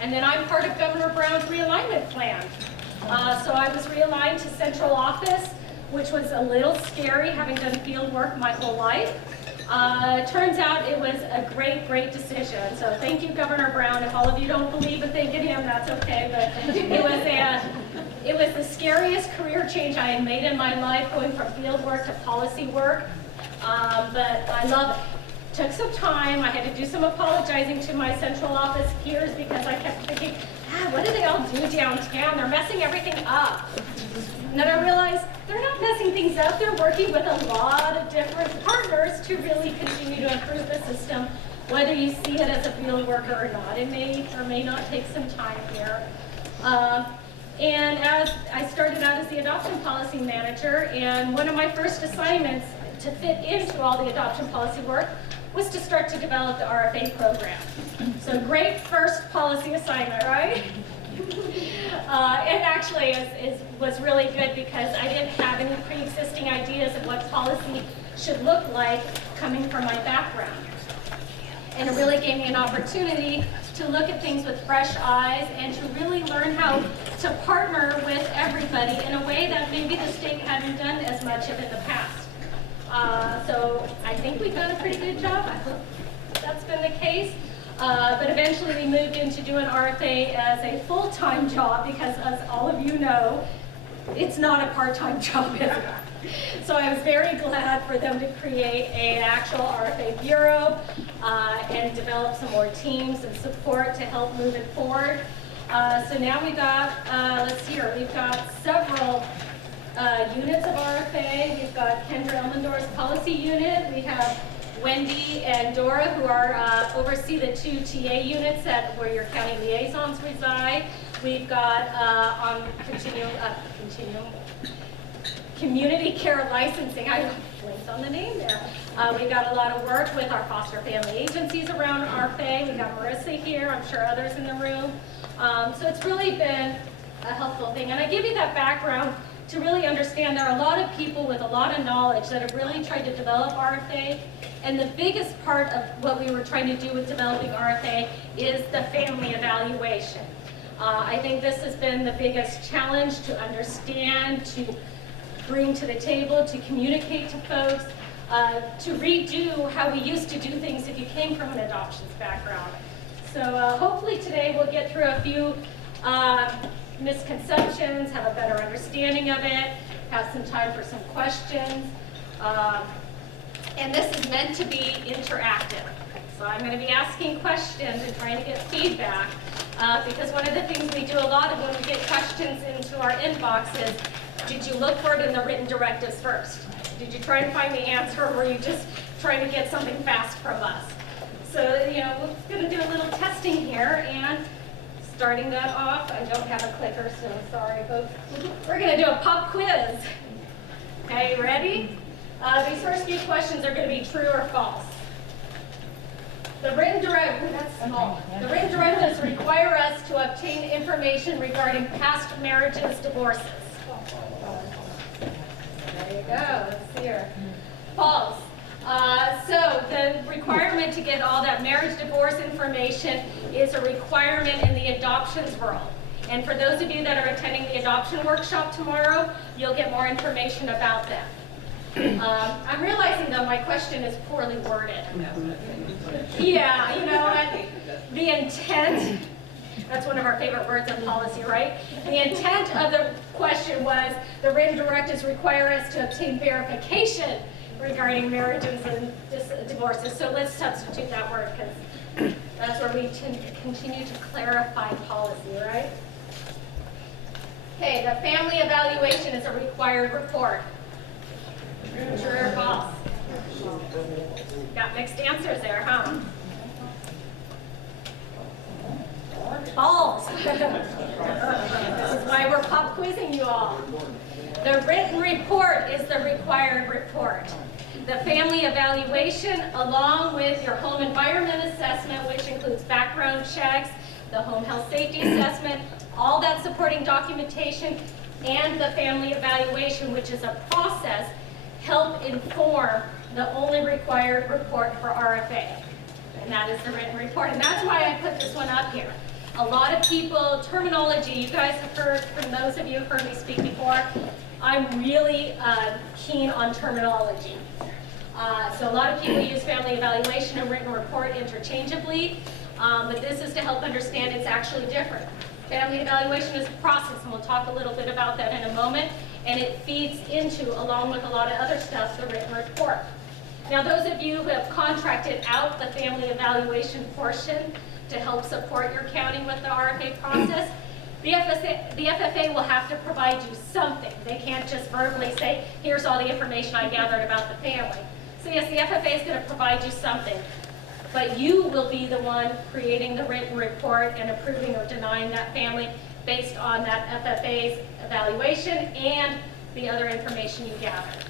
And then I'm part of Governor Brown's realignment plan. So I was realigned to central office, which was a little scary, having done field work my whole life. Turns out it was a great, great decision. So thank you, Governor Brown. If all of you don't believe in thanking him, that's okay. But it was the scariest career change I had made in my life, going from field work to policy work. But I love it. Took some time. I had to do some apologizing to my central office peers because I kept thinking, what do they all do downtown? They're messing everything up. And then I realized they're not messing things up. They're working with a lot of different partners to really continue to improve the system, whether you see it as a field worker or not. It may or may not take some time here. And as I started out as the adoption policy manager, and one of my first assignments to fit into all the adoption policy work was to start to develop the RFA program. So great first policy assignment, right? It actually was really good because I didn't have any pre-existing ideas of what policy should look like coming from my background. And it really gave me an opportunity to look at things with fresh eyes and to really learn how to partner with everybody in a way that maybe the state hadn't done as much of in the past. So I think we've done a pretty good job. I hope that's been the case. But eventually we moved into doing RFA as a full-time job because, as all of you know, it's not a part-time job, is it? So I was very glad for them to create an actual RFA bureau and develop some more teams and support to help move it forward. So now we got, let's see here, we've got several units of RFA. We've got Kendra Elmendorf's policy unit. We have Wendy and Dora, who are oversee the 2 TA units where your county liaisons reside. We've got on community care licensing. I blinked on the name there. We got a lot of work with our foster family agencies around RFA. We got Marissa here. I'm sure others in the room. So it's really been a helpful thing. And I give you that background to really understand there are a lot of people with a lot of knowledge that have really tried to develop RFA. And the biggest part of what we were trying to do with developing RFA is the family evaluation. I think this has been the biggest challenge to understand, to bring to the table, to communicate to folks, to redo how we used to do things if you came from an adoptions background. So hopefully today we'll get through a few misconceptions, have a better understanding of it, have some time for some questions. And this is meant to be interactive. So I'm going to be asking questions and trying to get feedback because one of the things we do a lot of when we get questions into our inbox is, did you look for it in the written directives first? Did you try and find the answer, or were you just trying to get something fast from us? So, we're going to do a little testing here, and starting that off, I don't have a clicker, so sorry, folks. We're going to do a pop quiz. Okay, ready? These first few questions are going to be true or false. The written directives require us to obtain information regarding past marriages, divorces. There you go. Let's see here. False. So the requirement to get all that marriage divorce information is a requirement in the adoptions world. And for those of you that are attending the adoption workshop tomorrow, you'll get more information about them. I'm realizing though my question is poorly worded. Yeah, the intent, that's one of our favorite words in policy, right? The intent of the question was the written directives require us to obtain verification regarding marriages and divorces. So let's substitute that word because that's where we continue to clarify policy, right? Okay, the family evaluation is a required report. True or false? Got mixed answers there, huh? False. This is why we're pop quizzing you all. The written report is the required report. The family evaluation, along with your home environment assessment, which includes background checks, the home health safety assessment, all that supporting documentation, and the family evaluation, which is a process, help inform the only required report for RFA. And that is the written report. And that's why I put this one up here. A lot of people, terminology, you guys have heard, from those of you who have heard me speak before, I'm really keen on terminology. So a lot of people use family evaluation and written report interchangeably, but this is to help understand it's actually different. Family evaluation is a process, and we'll talk a little bit about that in a moment, and it feeds into, along with a lot of other stuff, the written report. Now, those of you who have contracted out the family evaluation portion to help support your county with the RFA process, the FFA will have to provide you something. They can't just verbally say, here's all the information I gathered about the family. So yes, the FFA is going to provide you something, but you will be the one creating the written report and approving or denying that family based on that FFA's evaluation and the other information you gathered.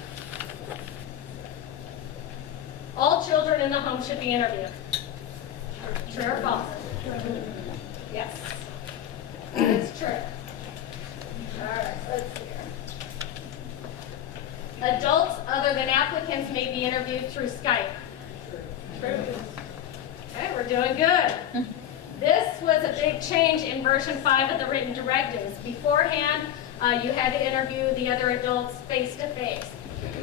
All children in the home should be interviewed. True or false? Yes. That is true. All right, let's see here. Adults other than applicants may be interviewed through Skype. True. Okay, we're doing good. This was a big change in version 5 of the written directives. Beforehand, you had to interview the other adults face-to-face.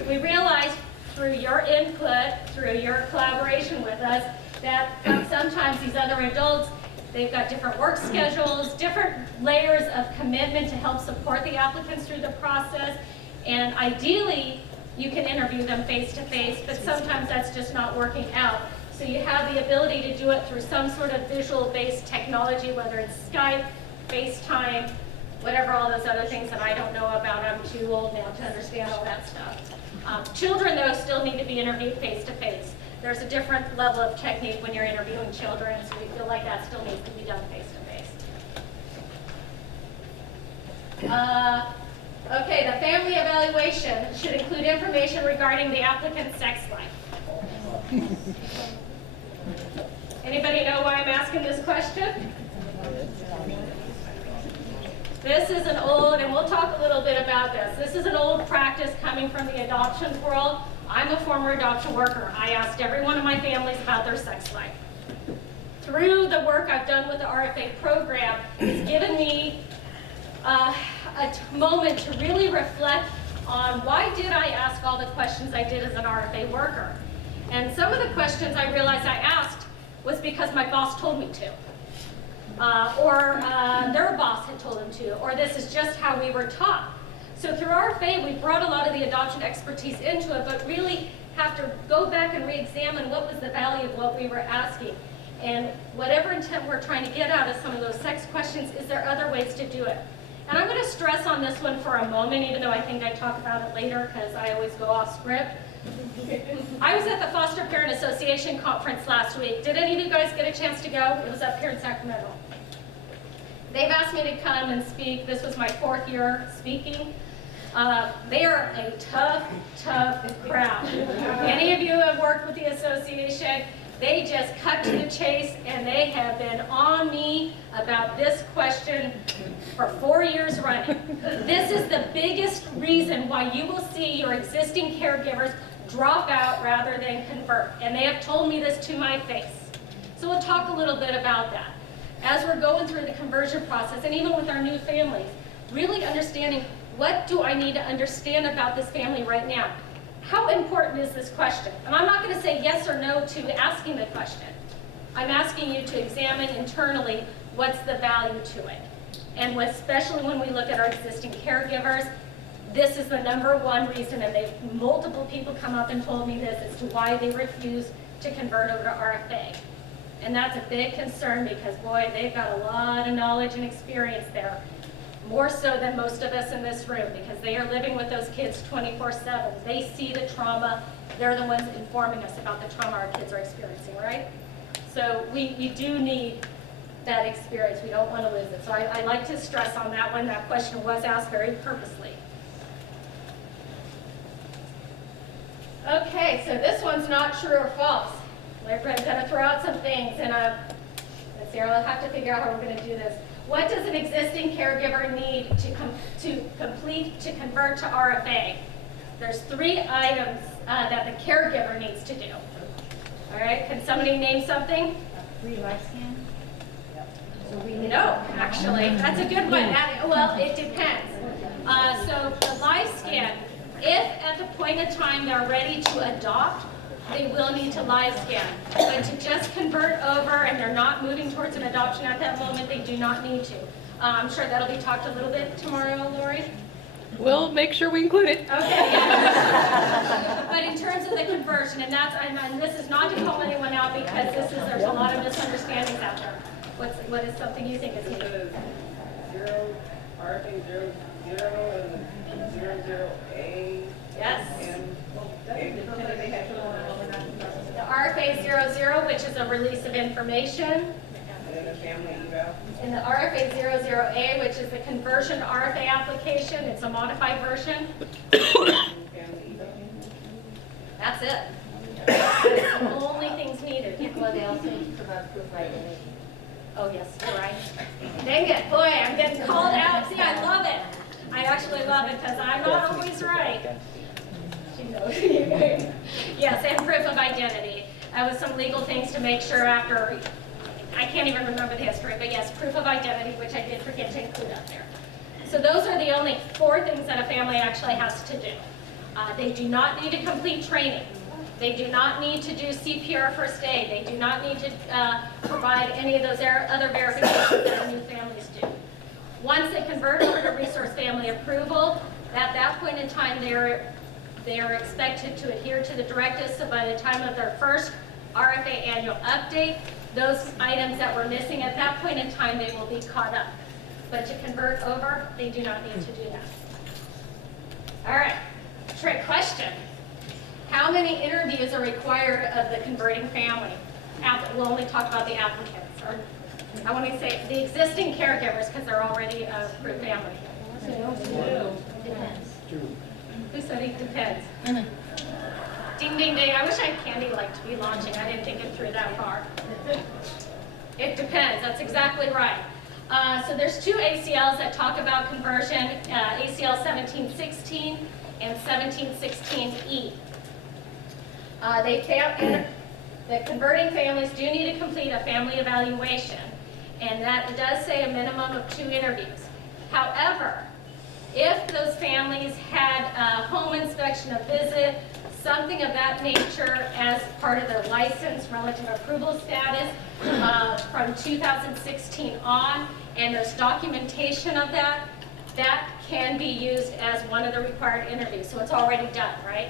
We realized through your input, through your collaboration with us, that sometimes these other adults, they've got different work schedules, different layers of commitment to help support the applicants through the process, and ideally, you can interview them face-to-face, but sometimes that's just not working out. So you have the ability to do it through some sort of visual-based technology, whether it's Skype, FaceTime, whatever all those other things that I don't know about. I'm too old now to understand all that stuff. Children, though, still need to be interviewed face-to-face. There's a different level of technique when you're interviewing children, so we feel like that still needs to be done face-to-face. Okay, the family evaluation should include information regarding the applicant's sex life. Anybody know why I'm asking this question? This is an old, and we'll talk a little bit about this is an old practice coming from the adoptions world. I'm a former adoption worker. I asked every one of my families about their sex life. Through the work I've done with the RFA program, it's given me a moment to really reflect on why did I ask all the questions I did as an RFA worker. And some of the questions I realized I asked was because my boss told me to. Or their boss had told them to, or this is just how we were taught. So through RFA, we brought a lot of the adoption expertise into it, but really have to go back and re-examine what was the value of what we were asking. And whatever intent we're trying to get out of some of those sex questions, is there other ways to do it? And I'm going to stress on this one for a moment, even though I think I talk about it later because I always go off script. I was at the Foster Parent Association conference last week. Did any of you guys get a chance to go? It was up here in Sacramento. They've asked me to come and speak. This was my 4th year speaking. They are a tough, tough crowd. Any of you who have worked with the association, they just cut to the chase, and they have been on me about this question for 4 years running. This is the biggest reason why you will see your existing caregivers drop out rather than convert. And they have told me this to my face. So we'll talk a little bit about that. As we're going through the conversion process, and even with our new families, really understanding what do I need to understand about this family right now? How important is this question? And I'm not going to say yes or no to asking the question. I'm asking you to examine internally what's the value to it. And especially when we look at our existing caregivers, this is the #1 reason, and multiple people come up and told me this as to why they refuse to convert over to RFA. And that's a big concern because, boy, they've got a lot of knowledge and experience there. More so than most of us in this room, because they are living with those kids 24/7. They see the trauma. They're the ones informing us about the trauma our kids are experiencing, right? So we do need that experience. We don't want to lose it. So I like to stress on that one. That question was asked very purposely. Okay, so this one's not true or false. We're going to throw out some things, and let's see, I'll have to figure out how we're going to do this. What does an existing caregiver need to complete to convert to RFA? There's 3 items that the caregiver needs to do. All right, can somebody name something? Free life scan? No, actually, that's a good one. Well, it depends. So the live scan, if at the point of time they're ready to adopt, they will need to live scan. But to just convert over and they're not moving towards an adoption at that moment, they do not need to. I'm sure that'll be talked a little bit tomorrow, Lori. We'll make sure we include it. Okay, yeah. But in terms of the conversion, and this is not to call anyone out because there's a lot of misunderstandings out there. What is something you think is needed? Zero, RFA 00 and 00A. Yes. And The RFA 00, which is a release of information. then the family eval. And the RFA 00A, which is the conversion RFA application. It's a modified version. Family eval. That's it. That's the only things needed. Well, they also provide proof of identity. Oh, yes, you're right. Dang it, boy, I'm getting called out. See, I love it. I actually love it because I'm not always right. She knows. Yes, and proof of identity. With some legal things to make sure after, I can't even remember the history, but yes, proof of identity, which I did forget to include up there. So those are the only 4 things that a family actually has to do. They do not need to complete training. They do not need to do CPR first aid. They do not need to provide any of those other verifications that new families do. Once they convert over to resource family approval, at that point in time, they're expected to adhere to the directives. So by the time of their first RFA annual update, those items that were missing at that point in time, they will be caught up. But to convert over, they do not need to do that. All right, trick question. How many interviews are required of the converting family? We'll only talk about the applicants. Or I want to say the existing caregivers because they're already a approved family. Depends. Who said it depends? Ding, ding, ding. I wish I had candy like to be launching. I didn't think it through that far. It depends. That's exactly right. So there's 2 ACLs that talk about conversion, ACL 1716 and 1716E. The converting families do need to complete a family evaluation, and that does say a minimum of 2 interviews. However, if those families had a home inspection, a visit, something of that nature as part of their license relative approval status from 2016 on, and there's documentation of that, that can be used as one of the required interviews. So it's already done, right?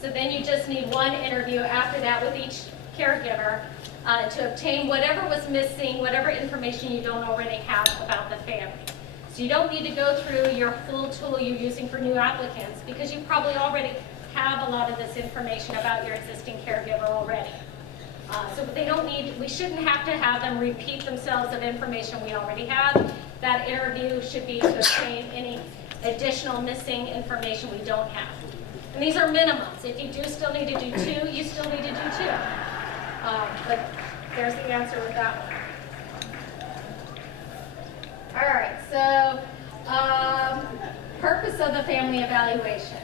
So then you just need 1 interview after that with each caregiver to obtain whatever was missing, whatever information you don't already have about the family. So you don't need to go through your full tool you're using for new applicants because you probably already have a lot of this information about your existing caregiver already. So they don't need, we shouldn't have to have them repeat themselves of information we already have. That interview should be to obtain any additional missing information we don't have. And these are minimums. If you do still need to do 2, you still need to do 2. But there's the answer with that one. All right, so purpose of the family evaluation.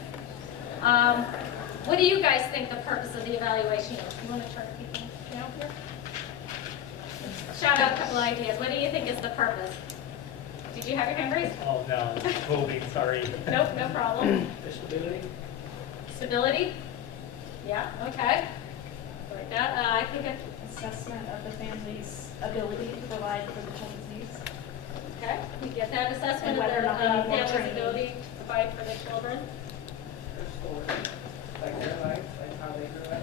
What do you guys think the purpose of the evaluation is? You want to turn people down here? Shout out a couple ideas. What do you think is the purpose? Did you have your hand raised? Oh, no, Colby, sorry. Nope, no problem. Stability. Stability? Yeah, okay. Like that. I think it, Assessment of the family's ability to provide for the children's needs. okay. We get that assessment And of whether or the not they need more family's training. ability to provide for the children. Their story. Like their life, like how they grew up.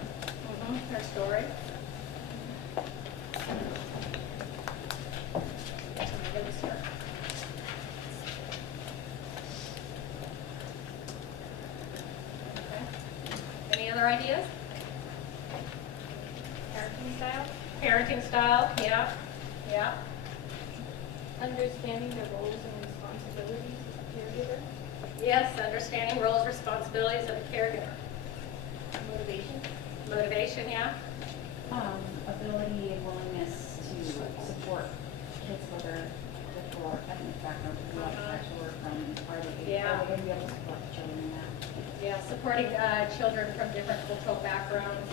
Their story. Okay. Any other ideas? Parenting style. Parenting style, yeah, yeah. Understanding the roles and responsibilities of a caregiver. Yes, understanding roles, responsibilities of a caregiver. Motivation. Motivation, yeah. Ability and willingness to support kids with their difficult ethnic background, to do actual work from, are they Yeah. going to be able to support the children in that? Yeah, supporting children from different cultural backgrounds.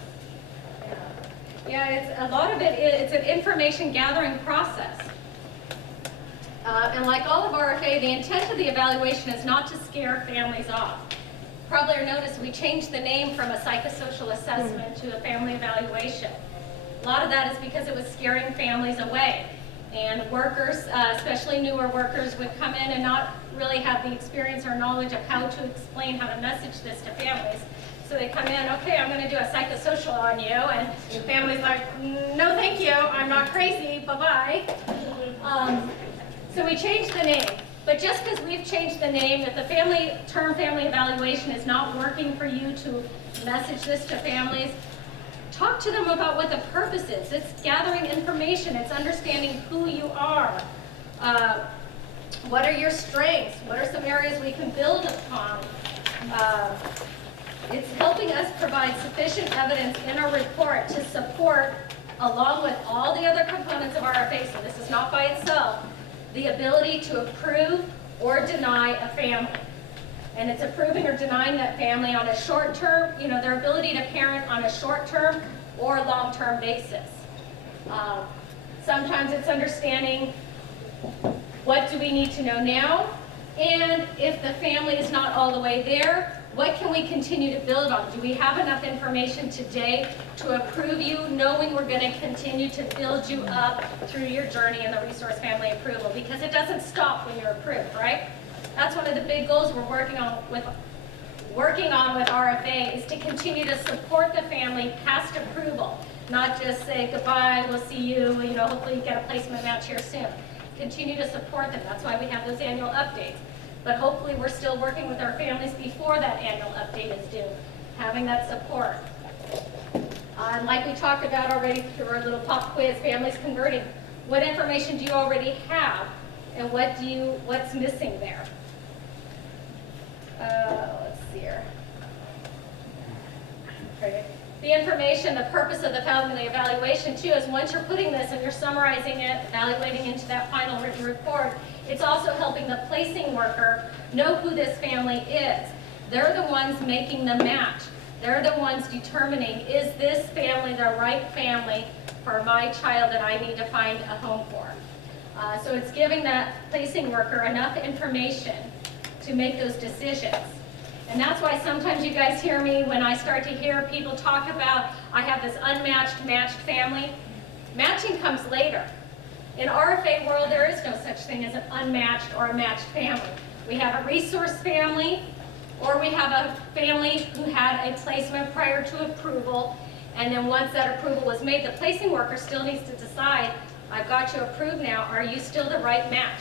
Yeah, it's a lot of it. It's an information gathering process. And like all of RFA, the intent of the evaluation is not to scare families off. Probably noticed we changed the name from a psychosocial assessment to a family evaluation. A lot of that is because it was scaring families away. And workers, especially newer workers, would come in and not really have the experience or knowledge of how to explain how to message this to families. So they come in, okay, I'm going to do a psychosocial on you, and the family's like, no thank you, I'm not crazy, bye-bye. So we changed the name. But just because we've changed the name, if the term family evaluation is not working for you to message this to families, talk to them about what the purpose is. It's gathering information. It's understanding who you are. What are your strengths? What are some areas we can build upon? It's helping us provide sufficient evidence in our report to support, along with all the other components of RFA, so this is not by itself, the ability to approve or deny a family. And it's approving or denying that family on a short-term, their ability to parent on a short-term or long-term basis. Sometimes it's understanding what do we need to know now, and if the family is not all the way there, what can we continue to build on? Do we have enough information today to approve you, knowing we're going to continue to build you up through your journey in the resource family approval? Because it doesn't stop when you're approved, right? That's one of the big goals we're working on with RFA, is to continue to support the family past approval, not just say goodbye, we'll see you, hopefully you get a placement match here soon. Continue to support them. That's why we have those annual updates. But hopefully we're still working with our families before that annual update is due, having that support. And like we talked about already through our little pop quiz, families converting, what information do you already have, and what's missing there? Let's see here. Okay. The information, the purpose of the family evaluation too, is once you're putting this and you're summarizing it, evaluating into that final written report, it's also helping the placing worker know who this family is. They're the ones making the match. They're the ones determining, is this family the right family for my child that I need to find a home for? So it's giving that placing worker enough information to make those decisions. And that's why sometimes you guys hear me when I start to hear people talk about, I have this unmatched, matched family. Matching comes later. In RFA world, there is no such thing as an unmatched or a matched family. We have a resource family, or we have a family who had a placement prior to approval, and then once that approval was made, the placing worker still needs to decide, I've got you approved now, are you still the right match?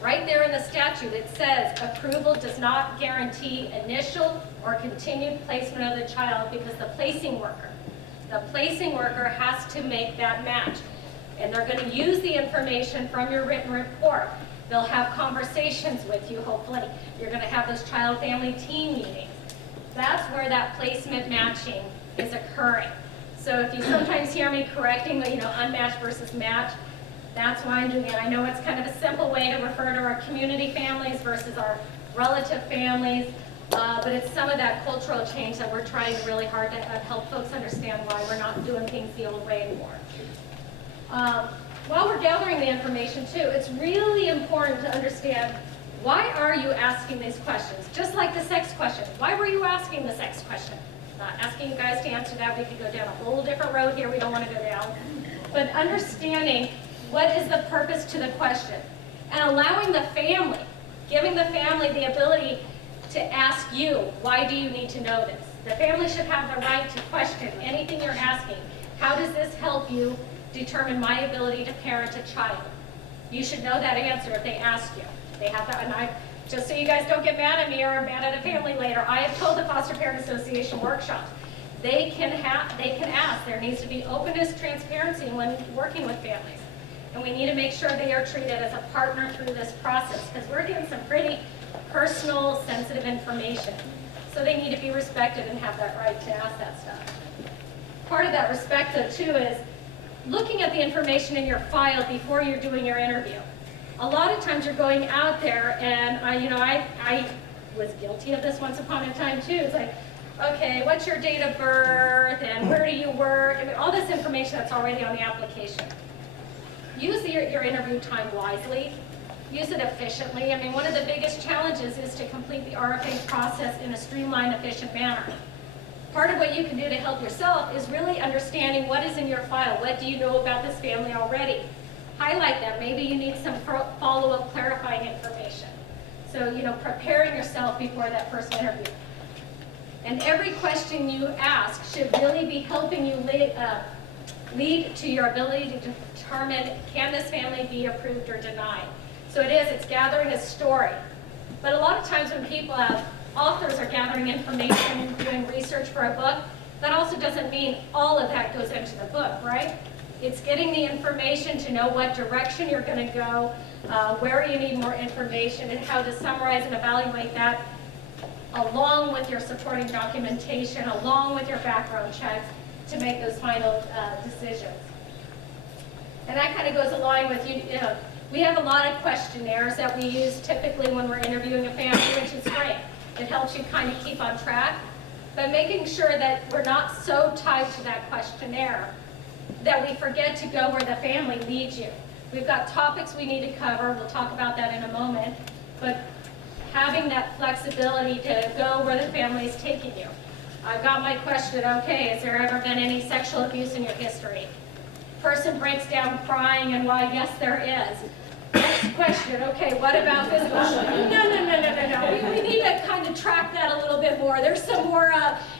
Right there in the statute, it says approval does not guarantee initial or continued placement of the child, because the placing worker has to make that match. And they're going to use the information from your written report. They'll have conversations with you, hopefully. You're going to have those child family team meetings. That's where that placement matching is occurring. So if you sometimes hear me correcting the, unmatched versus matched, that's why I'm doing it. I know it's kind of a simple way to refer to our community families versus our relative families, but it's some of that cultural change that we're trying really hard to help folks understand why we're not doing things the old way anymore. While we're gathering the information too, it's really important to understand, why are you asking these questions? Just like the sex question. Why were you asking the sex question? Not asking you guys to answer that. We could go down a whole different road here we don't want to go down. But understanding what is the purpose to the question, and allowing the family, giving the family the ability to ask you, why do you need to know this? The family should have the right to question anything you're asking. How does this help you determine my ability to parent a child? You should know that answer if they ask you. They have that, and just so you guys don't get mad at me or mad at a family later, I have told the Foster Parent Association workshops, they can ask. There needs to be openness, transparency when working with families. And we need to make sure they are treated as a partner through this process, because we're getting some pretty personal, sensitive information. So they need to be respected and have that right to ask that stuff. Part of that respect, though, too, is looking at the information in your file before you're doing your interview. A lot of times you're going out there, and I was guilty of this once upon a time, too. It's like, okay, what's your date of birth, and where do you work? I mean, all this information that's already on the application. Use your interview time wisely. use it efficiently. I mean, one of the biggest challenges is to complete the RFA process in a streamlined, efficient manner. Part of what you can do to help yourself is really understanding what is in your file. What do you know about this family already? Highlight them. Maybe you need some follow-up clarifying information. So, preparing yourself before that first interview. And every question you ask should really be helping you lead to your ability to determine, can this family be approved or denied? So it's gathering a story. But a lot of times when authors are gathering information, doing research for a book, that also doesn't mean all of that goes into the book, right? It's getting the information to know what direction you're going to go, where you need more information, and how to summarize and evaluate that along with your supporting documentation, along with your background checks to make those final decisions. And that kind of goes along with, we have a lot of questionnaires that we use typically when we're interviewing a family, which is great. It helps you kind of keep on track, but making sure that we're not so tied to that questionnaire that we forget to go where the family leads you. We've got topics we need to cover. We'll talk about that in a moment, but having that flexibility to go where the family is taking you. I've got my question, okay, has there ever been any sexual abuse in your history? Person breaks down crying and why, yes, there is. Next question, okay, what about physical? No. We need to kind of track that a little bit more. There's some more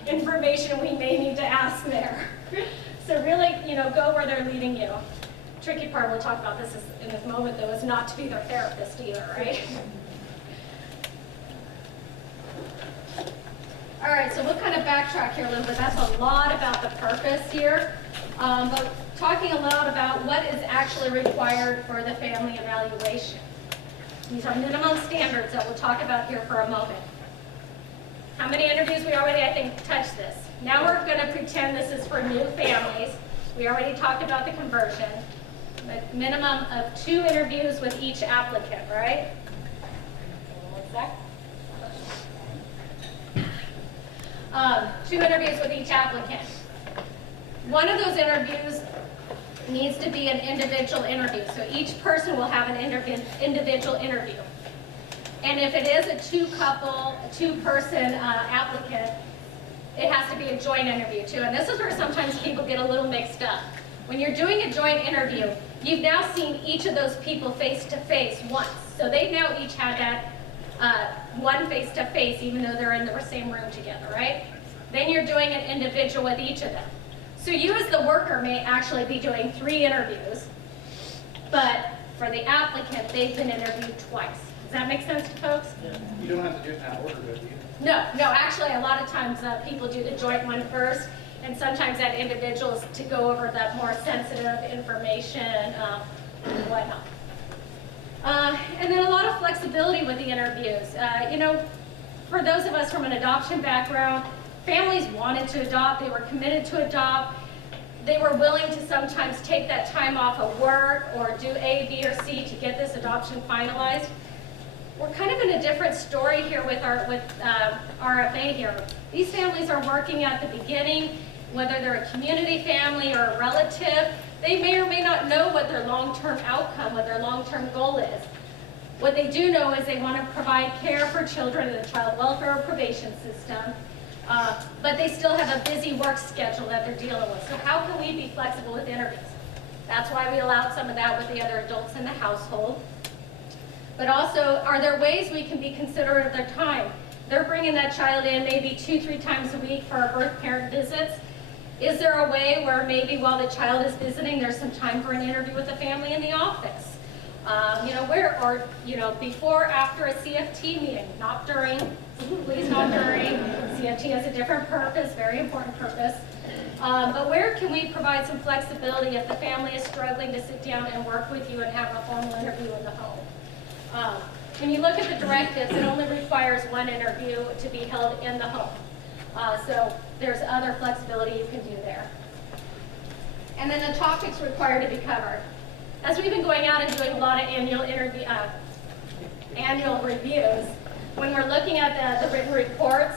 information we may need to ask there. So really, go where they're leading you. Tricky part, we'll talk about this in this moment, though, is not to be their therapist either, right? All right, so we'll kind of backtrack here a little bit. That's a lot about the purpose here. But talking a lot about what is actually required for the family evaluation. These are minimum standards that we'll talk about here for a moment. How many interviews? We already, I think, touched this. Now we're going to pretend this is for new families. We already talked about the conversion. But minimum of 2 interviews with each applicant, right? What's that? 2 interviews with each applicant. One of those interviews needs to be an individual interview. So each person will have an individual interview. And if it is a 2-person applicant, it has to be a joint interview too. And this is where sometimes people get a little mixed up. When you're doing a joint interview, you've now seen each of those people face to face once. So they've now each had that one face to face, even though they're in the same room together, right? Then you're doing an individual with each of them. So you as the worker may actually be doing 3 interviews, but for the applicant, they've been interviewed twice. Does that make sense to folks? Yeah. You don't have to do it in that order, do you? No, actually a lot of times people do the joint one first, and sometimes that individual is to go over that more sensitive information and whatnot. And then a lot of flexibility with the interviews. For those of us from an adoption background, families wanted to adopt, they were committed to adopt, they were willing to sometimes take that time off of work or do A, B, or C to get this adoption finalized. We're kind of in a different story here with RFA here. These families are working at the beginning, whether they're a community family or a relative, they may or may not know what their long-term outcome, what their long-term goal is. What they do know is they want to provide care for children in the child welfare or probation system, but they still have a busy work schedule that they're dealing with. So how can we be flexible with interviews? That's why we allowed some of that with the other adults in the household. But also, are there ways we can be considerate of their time? They're bringing that child in maybe 2-3 times a week for our birth parent visits. Is there a way where maybe while the child is visiting, there's some time for an interview with the family in the office? Before, after a CFT meeting, not during, please not during. CFT has a different purpose, very important purpose. But where can we provide some flexibility if the family is struggling to sit down and work with you and have a formal interview in the home? When you look at the directives, it only requires 1 interview to be held in the home. So there's other flexibility you can do there. And then the topics required to be covered. As we've been going out and doing a lot of annual reviews, when we're looking at the written reports,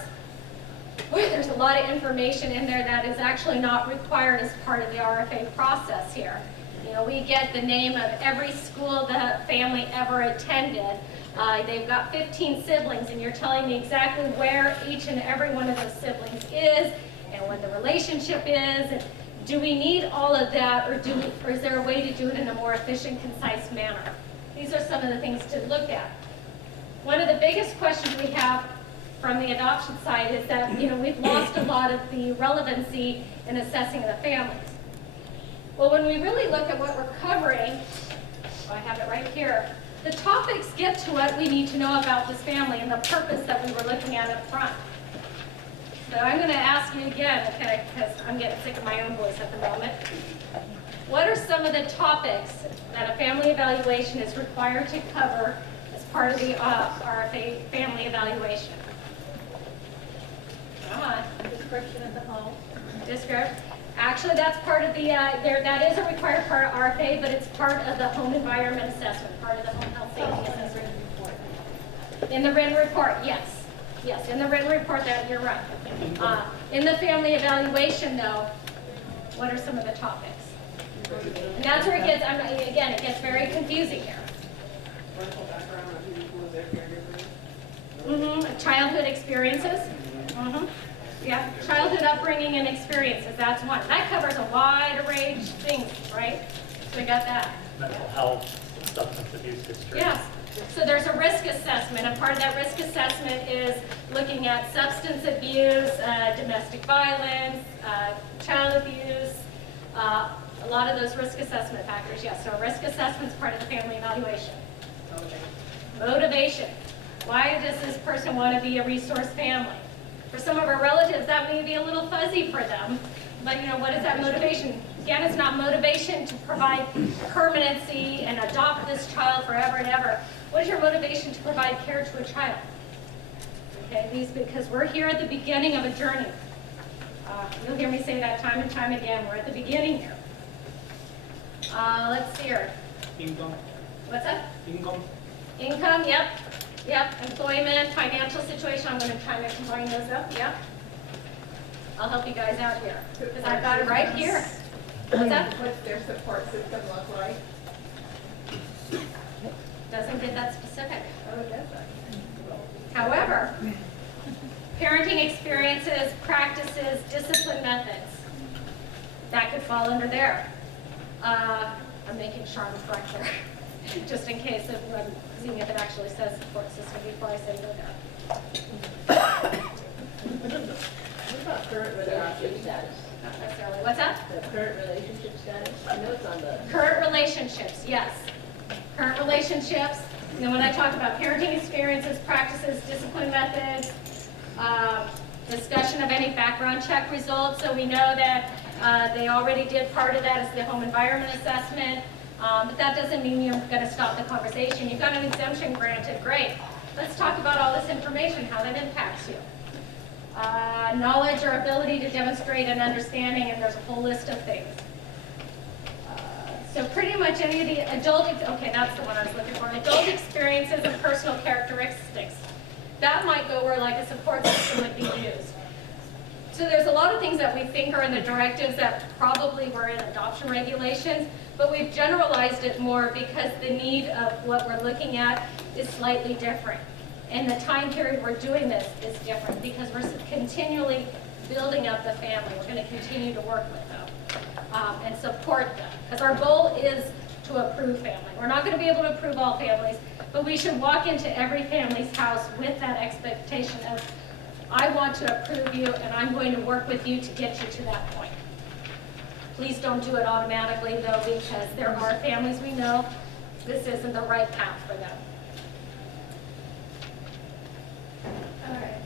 there's a lot of information in there that is actually not required as part of the RFA process here. You know, we get the name of every school the family ever attended. They've got 15 siblings, and you're telling me exactly where each and every one of those siblings is and what the relationship is. And do we need all of that, or is there a way to do it in a more efficient, concise manner? These are some of the things to look at. One of the biggest questions we have from the adoption side is that, you know, we've lost a lot of the relevancy in assessing the families. Well, when we really look at what we're covering, I have it right here, the topics get to what we need to know about this family and the purpose that we were looking at up front. So I'm going to ask you again, okay, because I'm getting sick of my own voice at the moment. What are some of the topics that a family evaluation is required to cover as part of the RFA family evaluation? Come on. Description of the home. Descript. Actually, that's part of the, that is a required part of RFA, but it's part of the home environment assessment, part of the home health safety assessment. In the written report, yes. Yes, in the written report, that you're right. In the family evaluation, though, what are some of the topics? And that's where it gets, again, it gets very confusing here. Parental background of who was their caregiver. Childhood experiences. Yeah, childhood upbringing and experiences, that's one. That covers a wide range of things, right? So we got that. Mental health, substance abuse history. Yes. So there's a risk assessment, and part of that risk assessment is looking at substance abuse, domestic violence, child abuse, a lot of those risk assessment factors, yes. So a risk assessment is part of the family evaluation. Motivation. Why does this person want to be a resource family? For some of our relatives, that may be a little fuzzy for them, but you know, what is that motivation? Again, it's not motivation to provide permanency and adopt this child forever and ever. What is your motivation to provide care to a child? Okay, because we're here at the beginning of a journey. You'll hear me say that time and time again. We're at the beginning here. Let's see here. Income. What's that? Income. Income, yep. Yep, employment, financial situation, I'm gonna try to combine those up, yep. I'll help you guys out here, because I've got it right here. What's that? What's their support system look like? Doesn't get that specific. Oh, it does. However, parenting experiences, practices, discipline methods, that could fall under there. I'm making sure I'm correct there, just in case if I'm seeing if it actually says support system before I say go there. What about current relationship status? Not necessarily. What's that? The current relationship status? I know it's on the. Current relationships, yes. Current relationships. And then when I talk about parenting experiences, practices, discipline methods, discussion of any background check results. So we know that they already did part of that as the home environment assessment. But that doesn't mean you're going to stop the conversation. You've got an exemption granted, great. Let's talk about all this information, how that impacts you. Knowledge or ability to demonstrate an understanding, and there's a whole list of things. So pretty much any of the okay, that's the one I was looking for. Adult experiences and personal characteristics. That might go where like a support system would be used. So there's a lot of things that we think are in the directives that probably were in adoption regulations, but we've generalized it more because the need of what we're looking at is slightly different. And the time period we're doing this is different because we're continually building up the family. We're going to continue to work with them and support them. Because our goal is to approve family. We're not going to be able to approve all families, but we should walk into every family's house with that expectation of, I want to approve you and I'm going to work with you to get you to that point. Please don't do it automatically though, because there are families we know this isn't the right path for them. All right.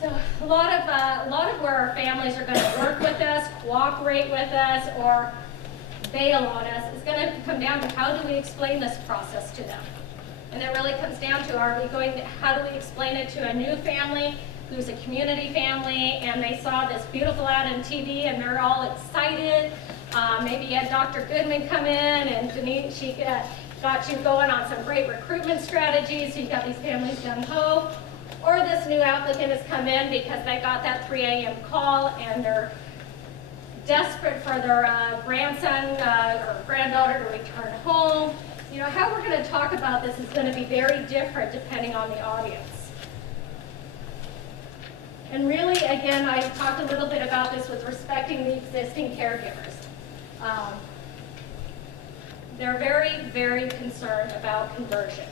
So a lot of where our families are going to work with us, cooperate with us, or bail on us is going to come down to how do we explain this process to them. And it really comes down to how do we explain it to a new family who's a community family and they saw this beautiful ad on TV and they're all excited. Maybe you had Dr. Goodman come in and Denise, she got you going on some great recruitment strategies. So you got these families gung-ho. Or this new applicant has come in because they got that 3 a.m. call and they're desperate for their grandson or granddaughter to return home. You know, how we're going to talk about this is going to be very different depending on the audience. And really, again, I talked a little bit about this with respecting the existing caregivers. They're very, very concerned about conversion.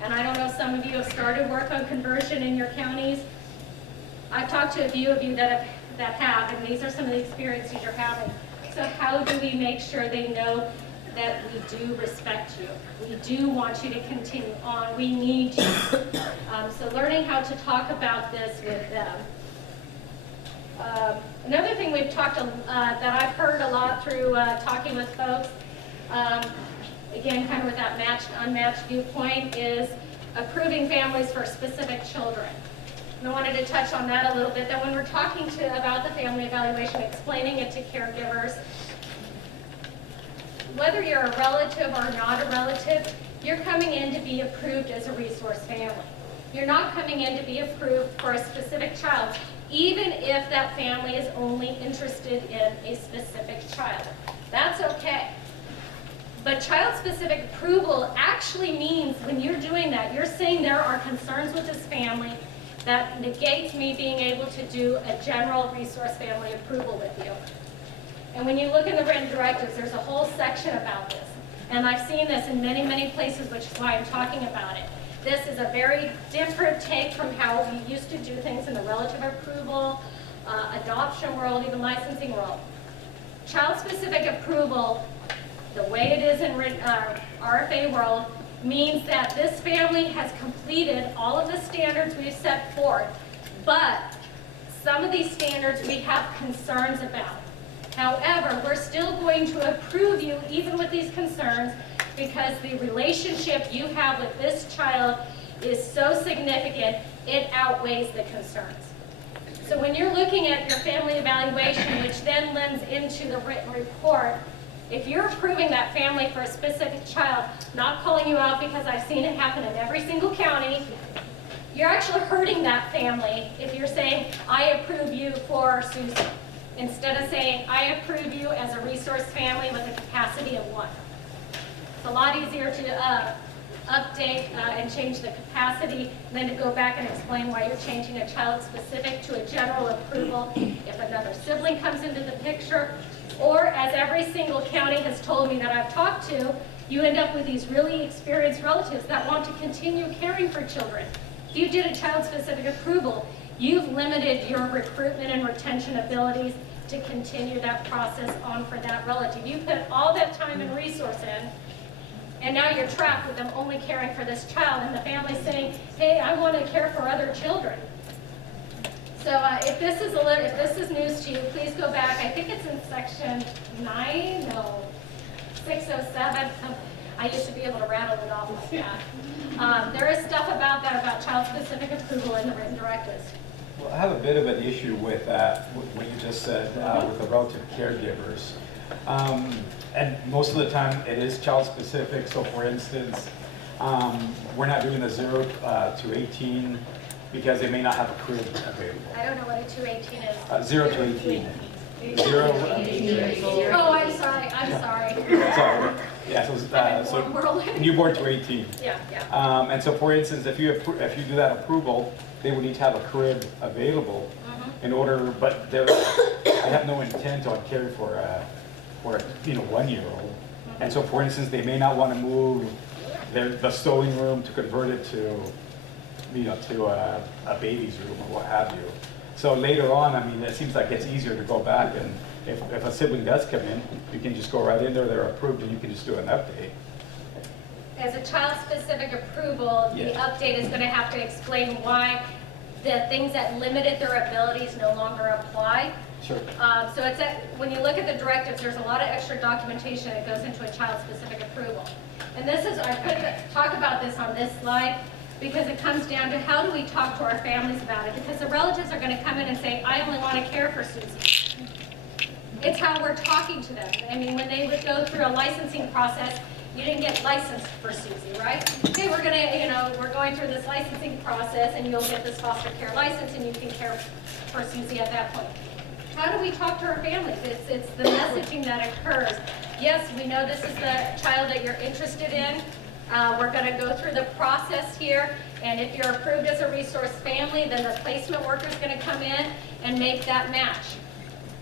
And I don't know, some of you have started work on conversion in your counties. I've talked to a few of you that have, and these are some of the experiences you're having. So how do we make sure they know that we do respect you? We do want you to continue on. We need you. So learning how to talk about this with them. Another thing we've talked that I've heard a lot through talking with folks, again, kind of with that matched, unmatched viewpoint, is approving families for specific children. And I wanted to touch on that a little bit, that when we're talking about the family evaluation, explaining it to caregivers, whether you're a relative or not a relative, you're coming in to be approved as a resource family. You're not coming in to be approved for a specific child, even if that family is only interested in a specific child. That's okay. But child-specific approval actually means when you're doing that, you're saying there are concerns with this family that negates me being able to do a general resource family approval with you. And when you look in the written directives, there's a whole section about this. And I've seen this in many, many places, which is why I'm talking about it. This is a very different take from how we used to do things in the relative approval, adoption world, even licensing world. Child-specific approval, the way it is in RFA world, means that this family has completed all of the standards we've set forth, but some of these standards we have concerns about. However, we're still going to approve you even with these concerns because the relationship you have with this child is so significant, it outweighs the concerns. So when you're looking at your family evaluation, which then lends into the written report, if you're approving that family for a specific child, not calling you out because I've seen it happen in every single county, you're actually hurting that family if you're saying, I approve you for Susie, instead of saying, I approve you as a resource family with a capacity of 1. It's a lot easier to update and change the capacity than to go back and explain why you're changing a child specific to a general approval if another sibling comes into the picture. Or, as every single county has told me that I've talked to, you end up with these really experienced relatives that want to continue caring for children. If you did a child-specific approval, you've limited your recruitment and retention abilities to continue that process on for that relative. You put all that time and resource in, and now you're trapped with them only caring for this child, and the family's saying, hey, I want to care for other children. So if this is news to you, please go back. I think it's in section 607. I used to be able to rattle it off like that. There is stuff about that, about child-specific approval in the written directives. Well, I have a bit of an issue with what you just said with the relative caregivers. And most of the time it is child-specific. So for instance, we're not doing the 0 to 18 because they may not have a crib available. I don't know what a 218 is. 0 to 18. 0. Oh, I'm sorry. Sorry. Yeah, so newborn to 18. Yeah. And so, for instance, if you do that approval, they would need to have a crib available in order, but they have no intent on caring for a 1-year-old. And so, for instance, they may not want to move the sewing room to convert it to a baby's room or what have you. So later on, I mean, it seems like it's easier to go back, and if a sibling does come in, you can just go right in there, they're approved, and you can just do an update. As a child-specific approval, the update is going to have to explain why the things that limited their abilities no longer apply. Sure. So when you look at the directives, there's a lot of extra documentation that goes into a child-specific approval. And I couldn't talk about this on this slide, because it comes down to how do we talk to our families about it, because the relatives are going to come in and say, I only want to care for Susie. It's how we're talking to them. I mean, when they would go through a licensing process, you didn't get licensed for Susie, right? Okay, we're going through this licensing process, and you'll get this foster care license, and you can care for Susie at that point. how do we talk to our families? It's the messaging that occurs. Yes, we know this is the child that you're interested in. We're going to go through the process here, and if you're approved as a resource family, then the placement worker is going to come in and make that match.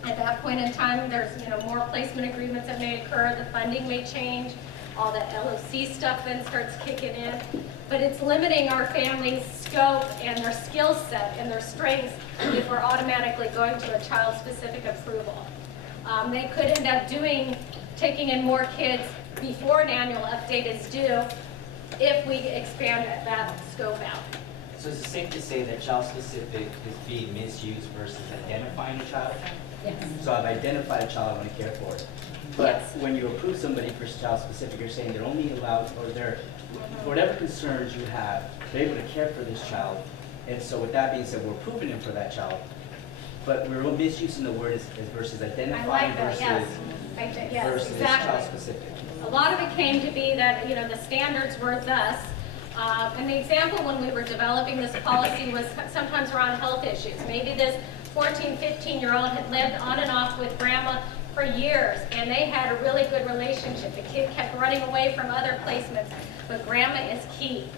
At that point in time, there's more placement agreements that may occur, the funding may change, all the LOC stuff then starts kicking in. But it's limiting our family's scope and their skill set and their strengths if we're automatically going to a child-specific approval. They could end up taking in more kids before an annual update is due if we expand that scope out. So is it safe to say that child-specific is being misused versus identifying a child? Yes. So I've identified a child I want to care for. But Yes. when you approve somebody for child-specific, you're saying they're only allowed, or they're, for whatever concerns you have, they're able to care for this child. And so with that being said, we're approving him for that child. But we're misusing the word as versus identifying I like that, versus, yes. versus Exactly. child-specific. A lot of it came to be that, the standards were thus. And the example when we were developing this policy was sometimes around health issues. Maybe this 14, 15-year-old had lived on and off with grandma for years, and they had a really good relationship. The kid kept running away from other placements, but grandma is key.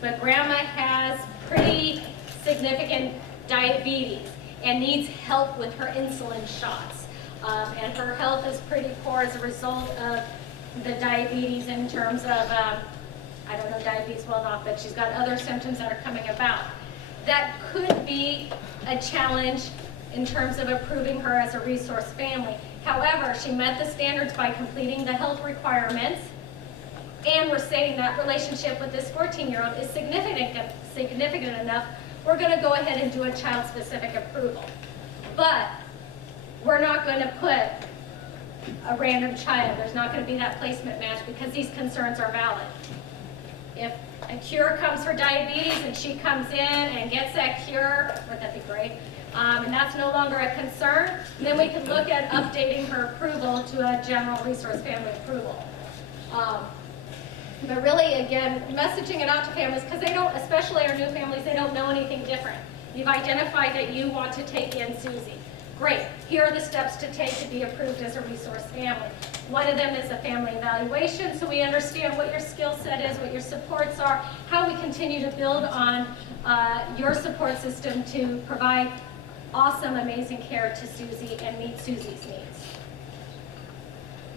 But grandma has pretty significant diabetes and needs help with her insulin shots. And her health is pretty poor as a result of the diabetes in terms of, I don't know diabetes well enough, but she's got other symptoms that are coming about. That could be a challenge in terms of approving her as a resource family. However, she met the standards by completing the health requirements, and we're saying that relationship with this 14-year-old is significant enough, we're going to go ahead and do a child-specific approval. But we're not going to put a random child. There's not going to be that placement match because these concerns are valid. If a cure comes for diabetes and she comes in and gets that cure, wouldn't that be great? And that's no longer a concern, then we could look at updating her approval to a general resource family approval. But really, again, messaging it out to families, because they don't, especially our new families, they don't know anything different. You've identified that you want to take in Susie. Great, here are the steps to take to be approved as a resource family. One of them is a family evaluation, so we understand what your skill set is, what your supports are, how we continue to build on your support system to provide awesome, amazing care to Susie and meet Susie's needs.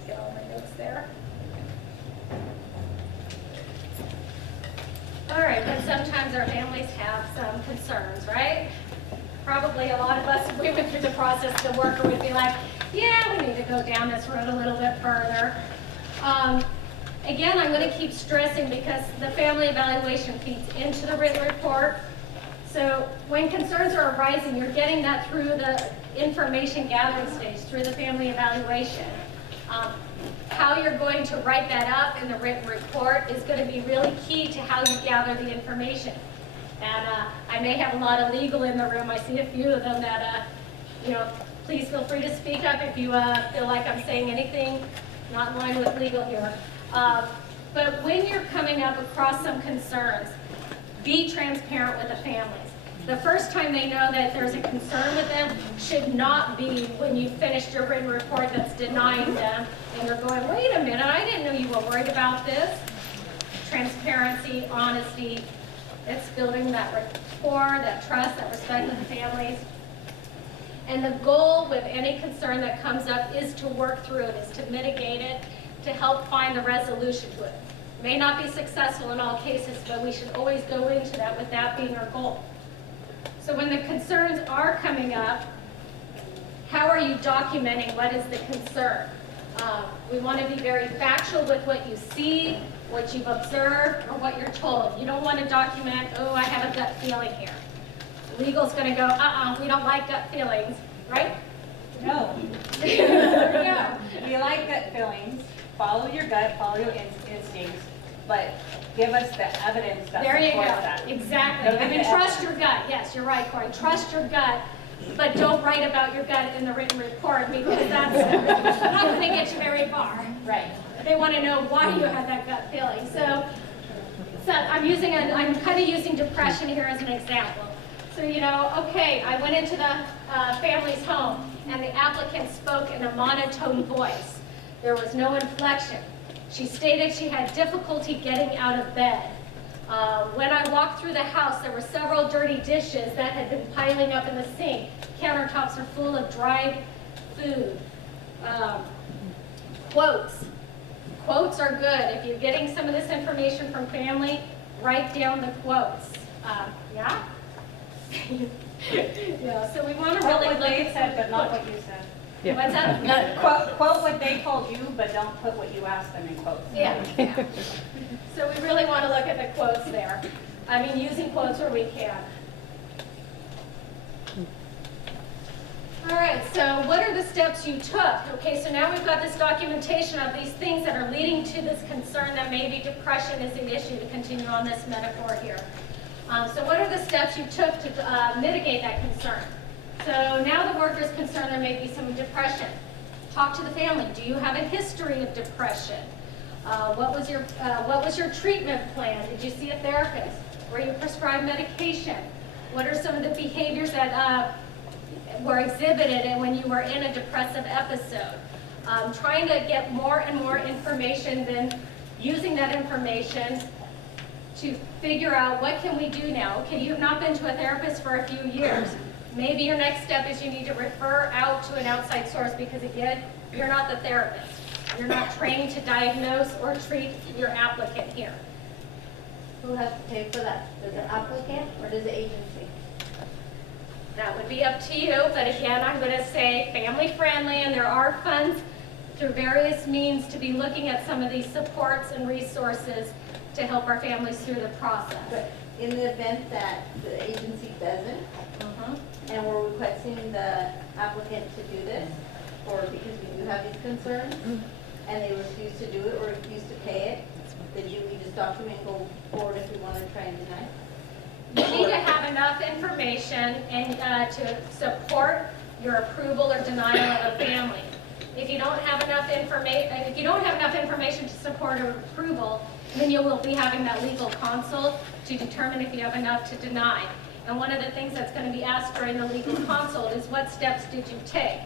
Get all my notes there. All right, but sometimes our families have some concerns, right? Probably a lot of us, if we went through the process, the worker would be like, yeah, we need to go down this road a little bit further. Again, I'm going to keep stressing because the family evaluation feeds into the written report. So when concerns are arising, you're getting that through the information gathering stage, through the family evaluation. How you're going to write that up in the written report is going to be really key to how you gather the information. And I may have a lot of legal in the room. I see a few of them that, please feel free to speak up if you feel like I'm saying anything not in line with legal here. But when you're coming up across some concerns, be transparent with the families. The first time they know that there's a concern with them should not be when you finished your written report that's denying them and they're going, wait a minute, I didn't know you were worried about this. Transparency, honesty, it's building that rapport, that trust, that respect with the families. And the goal with any concern that comes up is to work through it, is to mitigate it, to help find the resolution to it. May not be successful in all cases, but we should always go into that with that being our goal. So when the concerns are coming up, how are you documenting what is the concern? We want to be very factual with what you see, what you've observed, or what you're told. You don't want to document, oh, I have a gut feeling here. Legal's going to go, we don't like gut feelings, right? No. There we go. We like gut feelings. Follow your gut, follow your instincts, but give us the evidence that There you supports go. that. Exactly. Look I at mean, the trust your gut. Yes, you're right, Corey. Trust your gut, but don't write about your gut in the written report because that's not going to get you very far. Right. They want to know why you had that gut feeling. So I'm kind of using depression here as an example. So, okay, I went into the family's home and the applicant spoke in a monotone voice. There was no inflection. She stated she had difficulty getting out of bed. When I walked through the house, there were several dirty dishes that had been piling up in the sink. Countertops are full of dried food. Quotes. Quotes are good. If you're getting some of this information from family, write down the quotes. Yeah? Yeah, so we want to Quote really what look they at said, but not what you said. Yeah. What's that? Quote what they told you, but don't put what you asked them in quotes. Yeah. So we really want to look at the quotes there. I mean, using quotes where we can. All right, so what are the steps you took? Okay, so now we've got this documentation of these things that are leading to this concern that maybe depression is an issue, to continue on this metaphor here. So what are the steps you took to mitigate that concern? So now the worker's concerned there may be some depression. Talk to the family. Do you have a history of depression? What was your treatment plan? Did you see a therapist? Were you prescribed medication? What are some of the behaviors that were exhibited when you were in a depressive episode? Trying to get more and more information, then using that information to figure out what can we do now. Okay, you have not been to a therapist for a few years. Maybe your next step is you need to refer out to an outside source because, again, you're not the therapist. You're not trained to diagnose or treat your applicant here. Who has to pay for that? Does the applicant or does the agency? That would be up to you, but again, I'm going to say family friendly, and there are funds through various means to be looking at some of these supports and resources to help our families through the process. But in the event that the agency doesn't, and we're requesting the applicant to do this, or because we do have these concerns, and they refuse to do it or refuse to pay it, then we just document and go forward if we want to try and deny? You need to have enough information and to support your approval or denial of a family. If you don't have enough information to support or approval, then you will be having that legal consult to determine if you have enough to deny. And one of the things that's going to be asked during the legal consult is what steps did you take?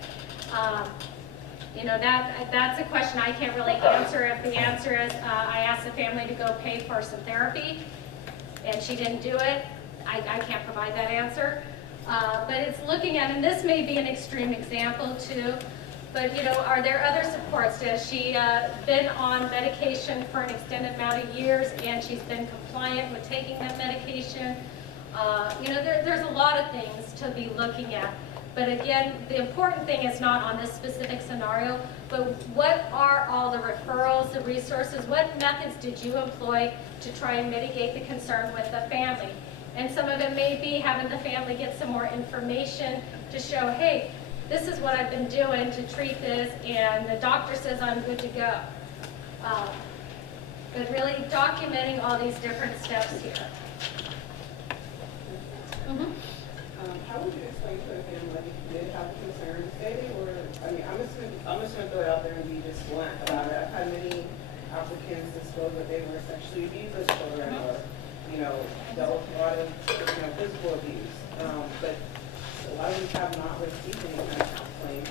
That's a question I can't really answer. If the answer is I asked the family to go pay for some therapy and she didn't do it, I can't provide that answer. But it's looking at, and this may be an extreme example too, but are there other supports? Has she been on medication for an extended amount of years and she's been compliant with taking that medication? There's a lot of things to be looking at. But again, the important thing is not on this specific scenario, but what are all the referrals, the resources, what methods did you employ to try and mitigate the concern with the family? And some of it may be having the family get some more information to show, hey, this is what I've been doing to treat this, and the doctor says I'm good to go. But really documenting all these different steps here. How would you explain to a family if you did have concerns, maybe, or, I'm just gonna throw it out there and be just blunt about it. I've had many applicants disclose that they were sexually abused as children, or, dealt with a lot of, physical abuse. But a lot of them have not received any kind of counseling.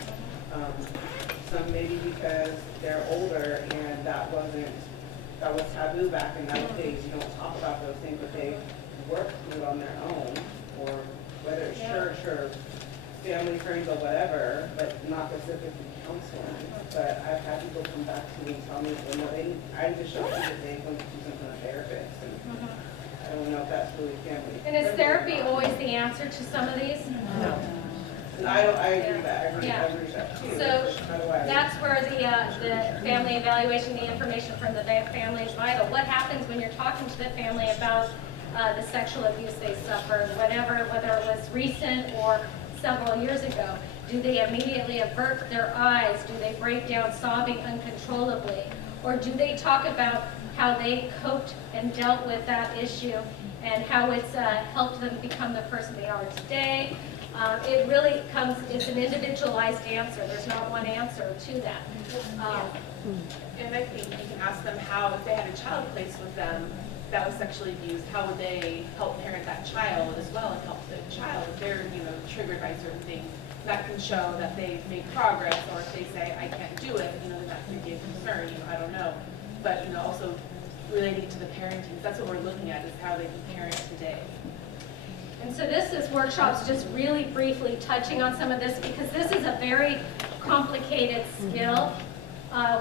Some maybe because they're older and that was taboo back in those days. You don't talk about those things, but they work through it on their own, or whether it's church or family, friends, or whatever, but not specifically counseling. But I've had people come back to me and tell me, I need to show them that they went to see some kind of therapist. And I don't know if that's really family. And is therapy always the answer to some of these? No. And I agree with that. I agree with that too. So that's where the family evaluation, the information from the family is vital. What happens when you're talking to the family about the sexual abuse they suffered, whether it was recent or several years ago? Do they immediately avert their eyes? Do they break down sobbing uncontrollably? Or do they talk about how they coped and dealt with that issue and how it's helped them become the person they are today? It really it's an individualized answer. There's not one answer to that. And I think you can ask them how, if they had a child placed with them that was sexually abused, how would they help parent that child as well and help the child if they're, triggered by certain things? that can show that they've made progress, or if they say, I can't do it, then that could be a concern, I don't know. But, also relating to the parenting, that's what we're looking at, is how they can parent today. And so this is workshops just really briefly touching on some of this, because this is a very complicated skill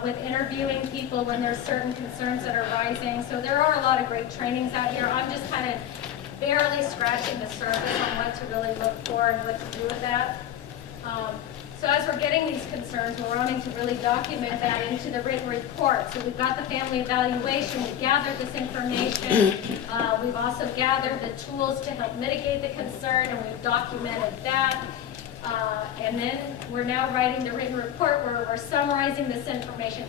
with interviewing people when there's certain concerns that are rising. So there are a lot of great trainings out here. I'm just kind of barely scratching the surface on what to really look for and what to do with that. So as we're getting these concerns, we're wanting to really document that into the written report. So we've got the family evaluation, we gathered this information, we've also gathered the tools to help mitigate the concern, and we've documented that. And then we're now writing the written report where we're summarizing this information.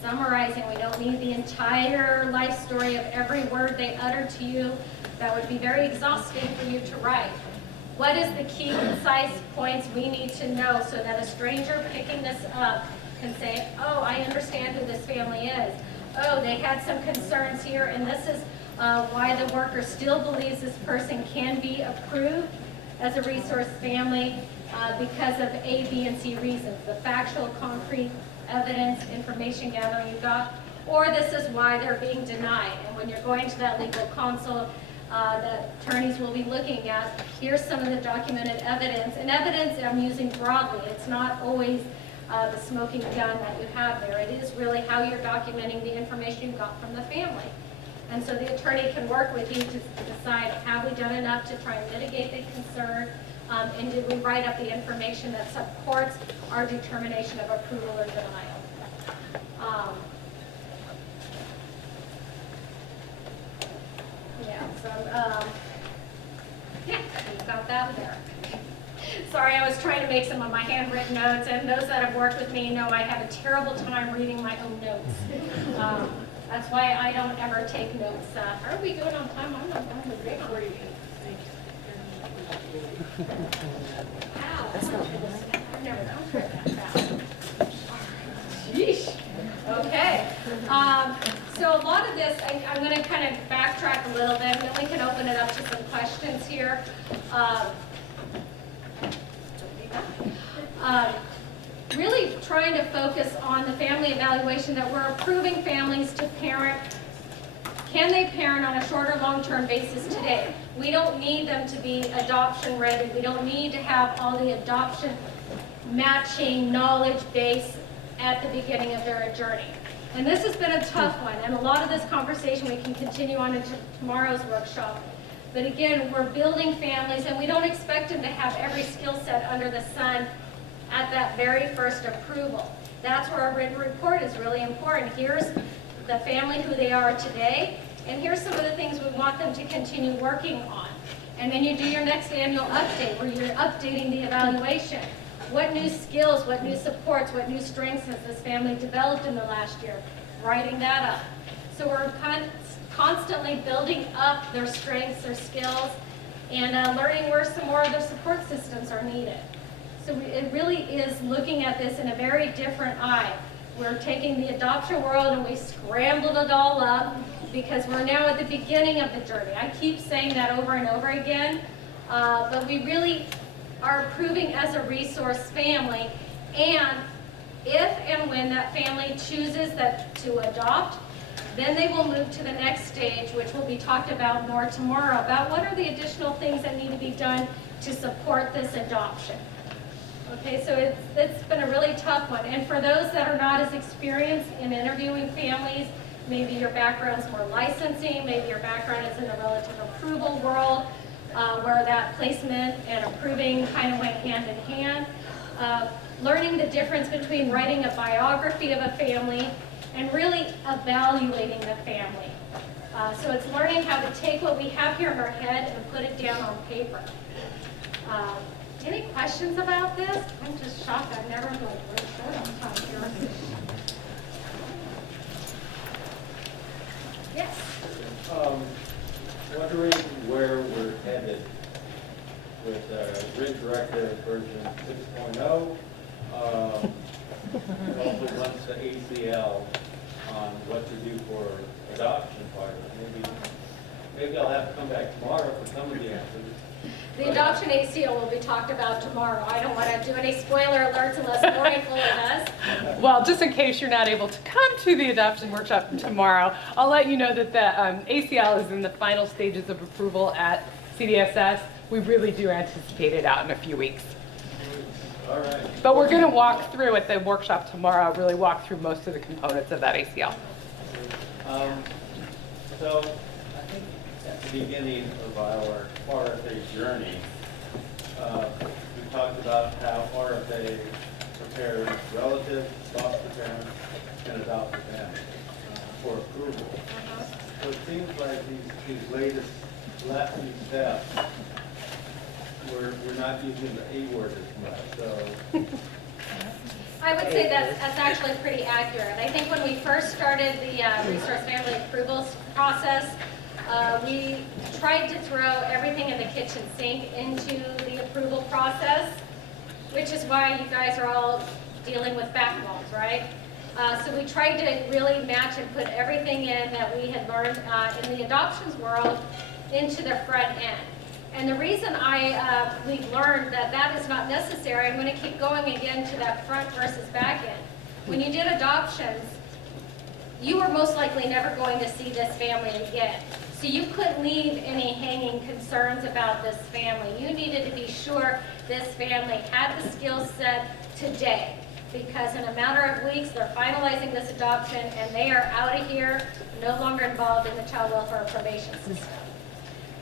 Summarizing, we don't need the entire life story of every word they uttered to you. That would be very exhausting for you to write. What is the key concise points we need to know so that a stranger picking this up can say, oh, I understand who this family is. Oh, they had some concerns here, and this is why the worker still believes this person can be approved as a resource family because of A, B, and C reasons. The factual, concrete evidence, information gathering you got, or this is why they're being denied. And when you're going to that legal counsel, the attorneys will be looking at, here's some of the documented evidence. And evidence I'm using broadly. It's not always the smoking gun that you have there. It is really how you're documenting the information you got from the family. And so the attorney can work with you to decide, have we done enough to try and mitigate the concern, and did we write up the information that supports our determination of approval or denial. Yeah, we've got that there. Sorry, I was trying to make some of my handwritten notes, and those that have worked with me know I have a terrible time reading my own notes. That's why I don't ever take notes. Are we doing on time? I'm not going to great for you. Wow. I've never done that fast. Sheesh. Okay. So a lot of this, I'm going to kind of backtrack a little bit, and then we can open it up to some questions here. Really trying to focus on the family evaluation, that we're approving families to parent. Can they parent on a short or long-term basis today? We don't need them to be adoption ready. We don't need to have all the adoption matching knowledge base at the beginning of their journey. And this has been a tough one, and a lot of this conversation we can continue on into tomorrow's workshop. But again, we're building families, and we don't expect them to have every skill set under the sun at that very first approval. That's where our written report is really important. Here's the family, who they are today, and here's some of the things we want them to continue working on. And then you do your next annual update, where you're updating the evaluation. What new skills, what new supports, what new strengths has this family developed in the last year? Writing that up. So we're constantly building up their strengths, their skills, and learning where some more of their support systems are needed. So it really is looking at this in a very different eye. We're taking the adoption world and we scrambled it all up because we're now at the beginning of the journey. I keep saying that over and over again, but we really are approving as a resource family, and if and when that family chooses to adopt, then they will move to the next stage, which will be talked about more tomorrow, about what are the additional things that need to be done to support this adoption. Okay, so it's been a really tough one. And for those that are not as experienced in interviewing families, maybe your background's more licensing, maybe your background is in the relative approval world, where that placement and approving kind of went hand in hand. Learning the difference between writing a biography of a family and really evaluating the family. So it's learning how to take what we have here in our head and put it down on paper. Any questions about this? I'm just shocked. I've never been really short on time here. Yes? Wondering where we're headed with Grid Directive version 6.0. Also wants the ACL on what to do for adoption part of it. Maybe I'll have to come back tomorrow for some of the answers. The adoption ACO will be talked about tomorrow. I don't want to do any spoiler alerts unless Lori fully does. Well, just in case you're not able to come to the adoption workshop tomorrow, I'll let you know that the ACL is in the final stages of approval at CDSS. We really do anticipate it out in a few weeks. All right. But we're going to walk through at the workshop tomorrow, really walk through most of the components of that ACL. So I think at the beginning of our RFA journey, we talked about how RFA prepares relatives, foster parents, and adoptive families for approval. So it seems like these last few steps, we're not using the A word as much. So I would say that's actually pretty accurate. I think when we first started the resource family approvals process, we tried to throw everything in the kitchen sink into the approval process, which is why you guys are all dealing with backbones, right? So we tried to really match and put everything in that we had learned in the adoptions world into the front end. And the reason we've learned that that is not necessary, I'm going to keep going again to that front versus back end. When you did adoptions, you were most likely never going to see this family again. So you couldn't leave any hanging concerns about this family. You needed to be sure this family had the skill set today, because in a matter of weeks, they're finalizing this adoption and they are out of here, no longer involved in the child welfare probation system.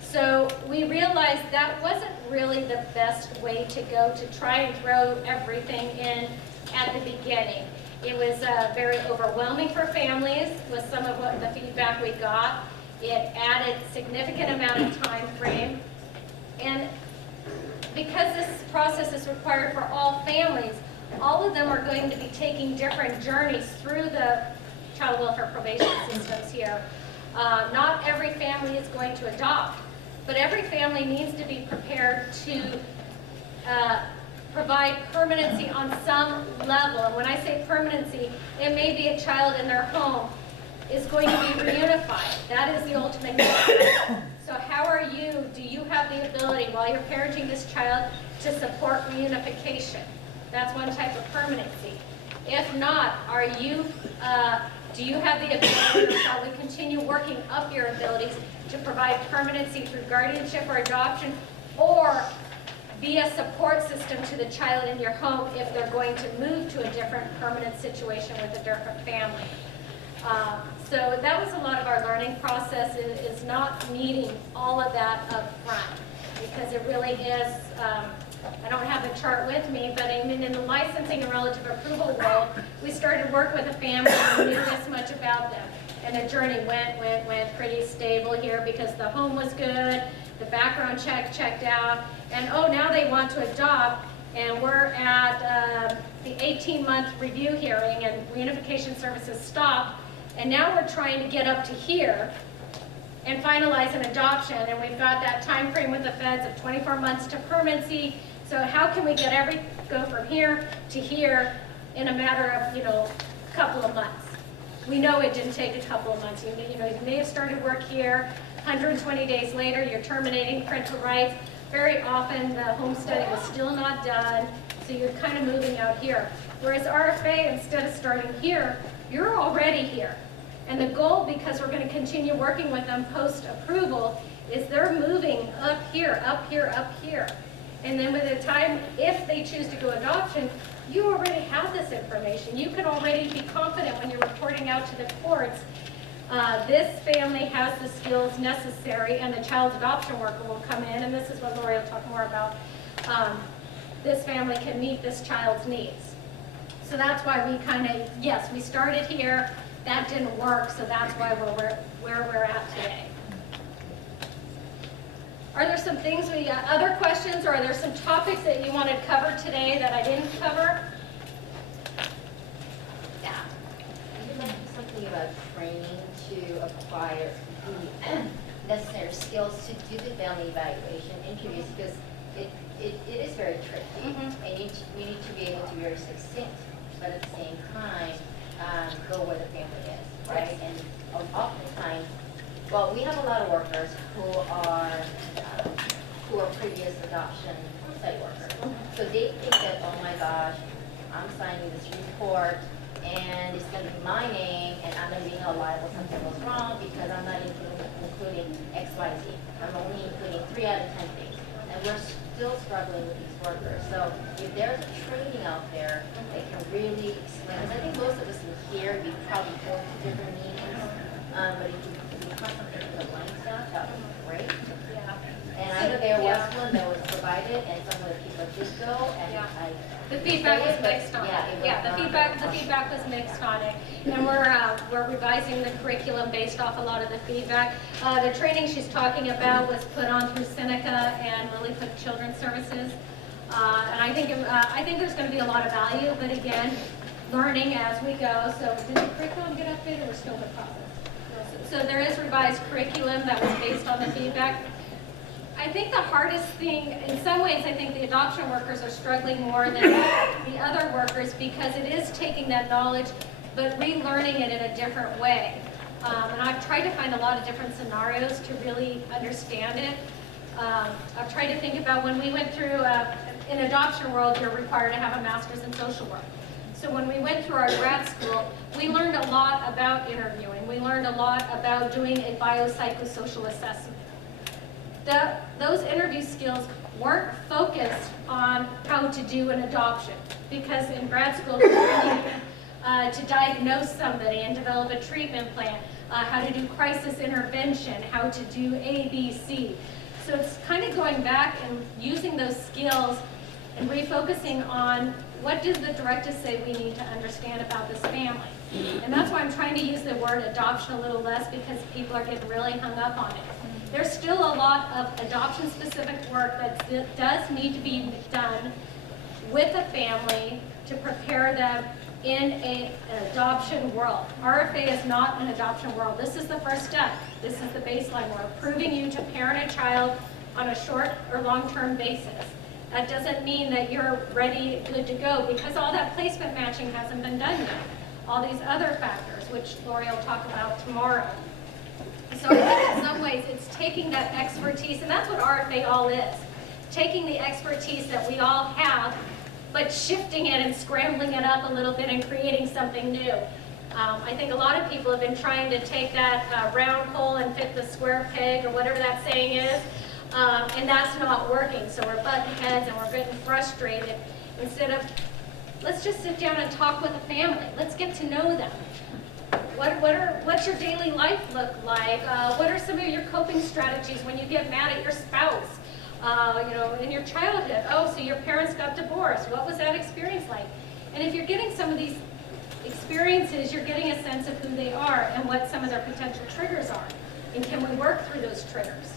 So we realized that wasn't really the best way to go, to try and throw everything in at the beginning. It was very overwhelming for families with some of what the feedback we got. It added significant amount of time frame. And because this process is required for all families, all of them are going to be taking different journeys through the child welfare probation systems here. Not every family is going to adopt, but every family needs to be prepared to provide permanency on some level. And when I say permanency, it may be a child in their home is going to be reunified. That is the ultimate goal. So how are you, do you have the ability while you're parenting this child to support reunification? That's one type of permanency. If not, are you, do you have the ability, or shall we continue working up your abilities to provide permanency through guardianship or adoption, or be a support system to the child in your home if they're going to move to a different permanent situation with a different family? So that was a lot of our learning process, is not needing all of that up front, because it really is, I don't have the chart with me, but I mean, in the licensing and relative approval world, we started work with a family and knew this much about them. And the journey went pretty stable here because the home was good, the background checked out, and oh, now they want to adopt, and we're at the 18-month review hearing, and reunification services stopped, and now we're trying to get up to here and finalize an adoption, and we've got that time frame with the feds of 24 months to permanency. So how can we go from here to here in a matter of, a couple of months? We know it didn't take a couple of months. You may have started work here, 120 days later, you're terminating parental rights. Very often, the home study was still not done, so you're kind of moving out here. Whereas RFA, instead of starting here, you're already here. And the goal, because we're going to continue working with them post-approval, is they're moving up here, up here, up here. And then by the time, if they choose to go adoption, you already have this information. You can already be confident when you're reporting out to the courts, this family has the skills necessary, and the child's adoption worker will come in, and this is what Lori will talk more about. This family can meet this child's needs. So that's why we yes, we started here, that didn't work, so that's why where we're at today. Are there some things other questions, or are there some topics that you want to cover today that I didn't cover? Yeah. You mentioned something about training to acquire the necessary skills to do the family evaluation interviews, because it is very tricky, and we need to be able to be very succinct, but at the same time, go where the family is, right? And oftentimes, well, we have a lot of workers who are previous signing this report, and it's gonna be my name, and I'm gonna be held liable if something goes wrong, because I'm not including X, Y, Z. I'm only including 3 out of 10 things, and we're still struggling with these workers. So if there's a training out there that can really explain, because I think most of us in here, we probably go to different meetings, but if you have something for the line staff, that would be great. And I know there was one that was provided, and some of the people did go, and The feedback was mixed on it. The feedback was mixed on it. And we're revising the curriculum based off a lot of the feedback. The training she's talking about was put on through Seneca and Lilyfoot Children's Services. And I think there's going to be a lot of value, but again, learning as we go. So did the curriculum get updated, or we're still in the process? So there is revised curriculum that was based on the feedback. I think the hardest thing, in some ways, I think the adoption workers are struggling more than the other workers, because it is taking that knowledge, but relearning it in a different way. And I've tried to find a lot of different scenarios to really understand it. I've tried to think about when we went through, in adoption world, you're required to have a master's in social work. So when we went through our grad school, we learned a lot about interviewing. We learned a lot about doing a biopsychosocial assessment. Those interview skills weren't focused on how to do an adoption, because in grad school you're learning to diagnose somebody and develop a treatment plan, how to do crisis intervention, how to do A, B, C. So it's kind of going back and using those skills and refocusing on what does the directive say we need to understand about this family. And that's why I'm trying to use the word adoption a little less, because people are getting really hung up on it. There's still a lot of adoption-specific work that does need to be done with a family to prepare them in an adoption world. RFA is not an adoption world. This is the first step. This is the baseline. We're approving you to parent a child on a short or long-term basis. That doesn't mean that you're ready, good to go, because all that placement matching hasn't been done yet. All these other factors, which Lori will talk about tomorrow. So I think in some ways it's taking that expertise, and that's what RFA all is. Taking the expertise that we all have, but shifting it and scrambling it up a little bit and creating something new. I think a lot of people have been trying to take that round hole and fit the square peg, or whatever that saying is, and that's not working. So we're butting heads and we're getting frustrated, instead of, let's just sit down and talk with the family. Let's get to know them. What's your daily life look like? What are some of your coping strategies when you get mad at your spouse? In your childhood, so your parents got divorced. What was that experience like? And if you're getting some of these experiences, you're getting a sense of who they are and what some of their potential triggers are. And can we work through those triggers?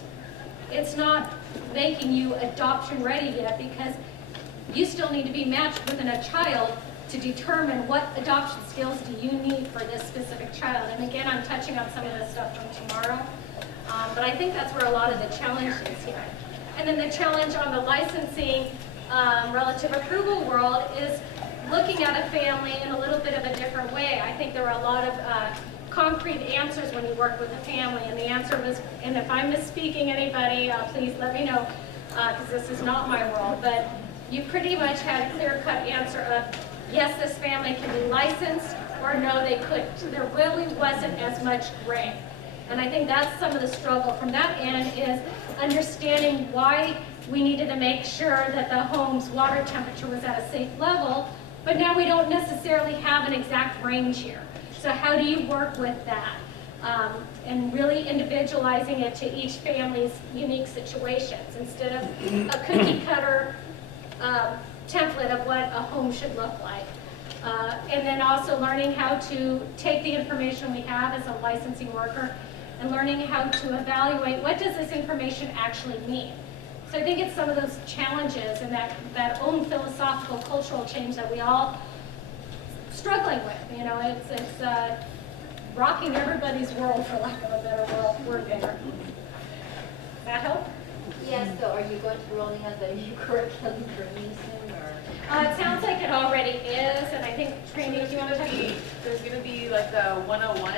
It's not making you adoption ready yet, because you still need to be matched within a child to determine what adoption skills do you need for this specific child. And again, I'm touching on some of this stuff from tomorrow, but I think that's where a lot of the challenge is here. And then the challenge on the licensing relative approval world is looking at a family in a little bit of a different way. I think there are a lot of concrete answers when you work with a family, and the answer was, and if I'm misspeaking anybody, please let me know, because this is not my world, but you pretty much had a clear-cut answer of, yes, this family can be licensed, or no, they couldn't. So there really wasn't as much gray. And I think that's some of the struggle from that end, is understanding why we needed to make sure that the home's water temperature was at a safe level, but now we don't necessarily have an exact range here. So how do you work with that? And really individualizing it to each family's unique situations, instead of a cookie cutter template of what a home should look like. And then also learning how to take the information we have as a licensing worker and learning how to evaluate what does this information actually mean. So I think it's some of those challenges and that own philosophical, cultural change that we all struggling with. It's rocking everybody's world, for lack of a better word there. Does that help? Yes, so are you going to be rolling out the new curriculum training soon, or? It sounds like it already is, and I think training, do you want to touch on? There's going to be like the 101,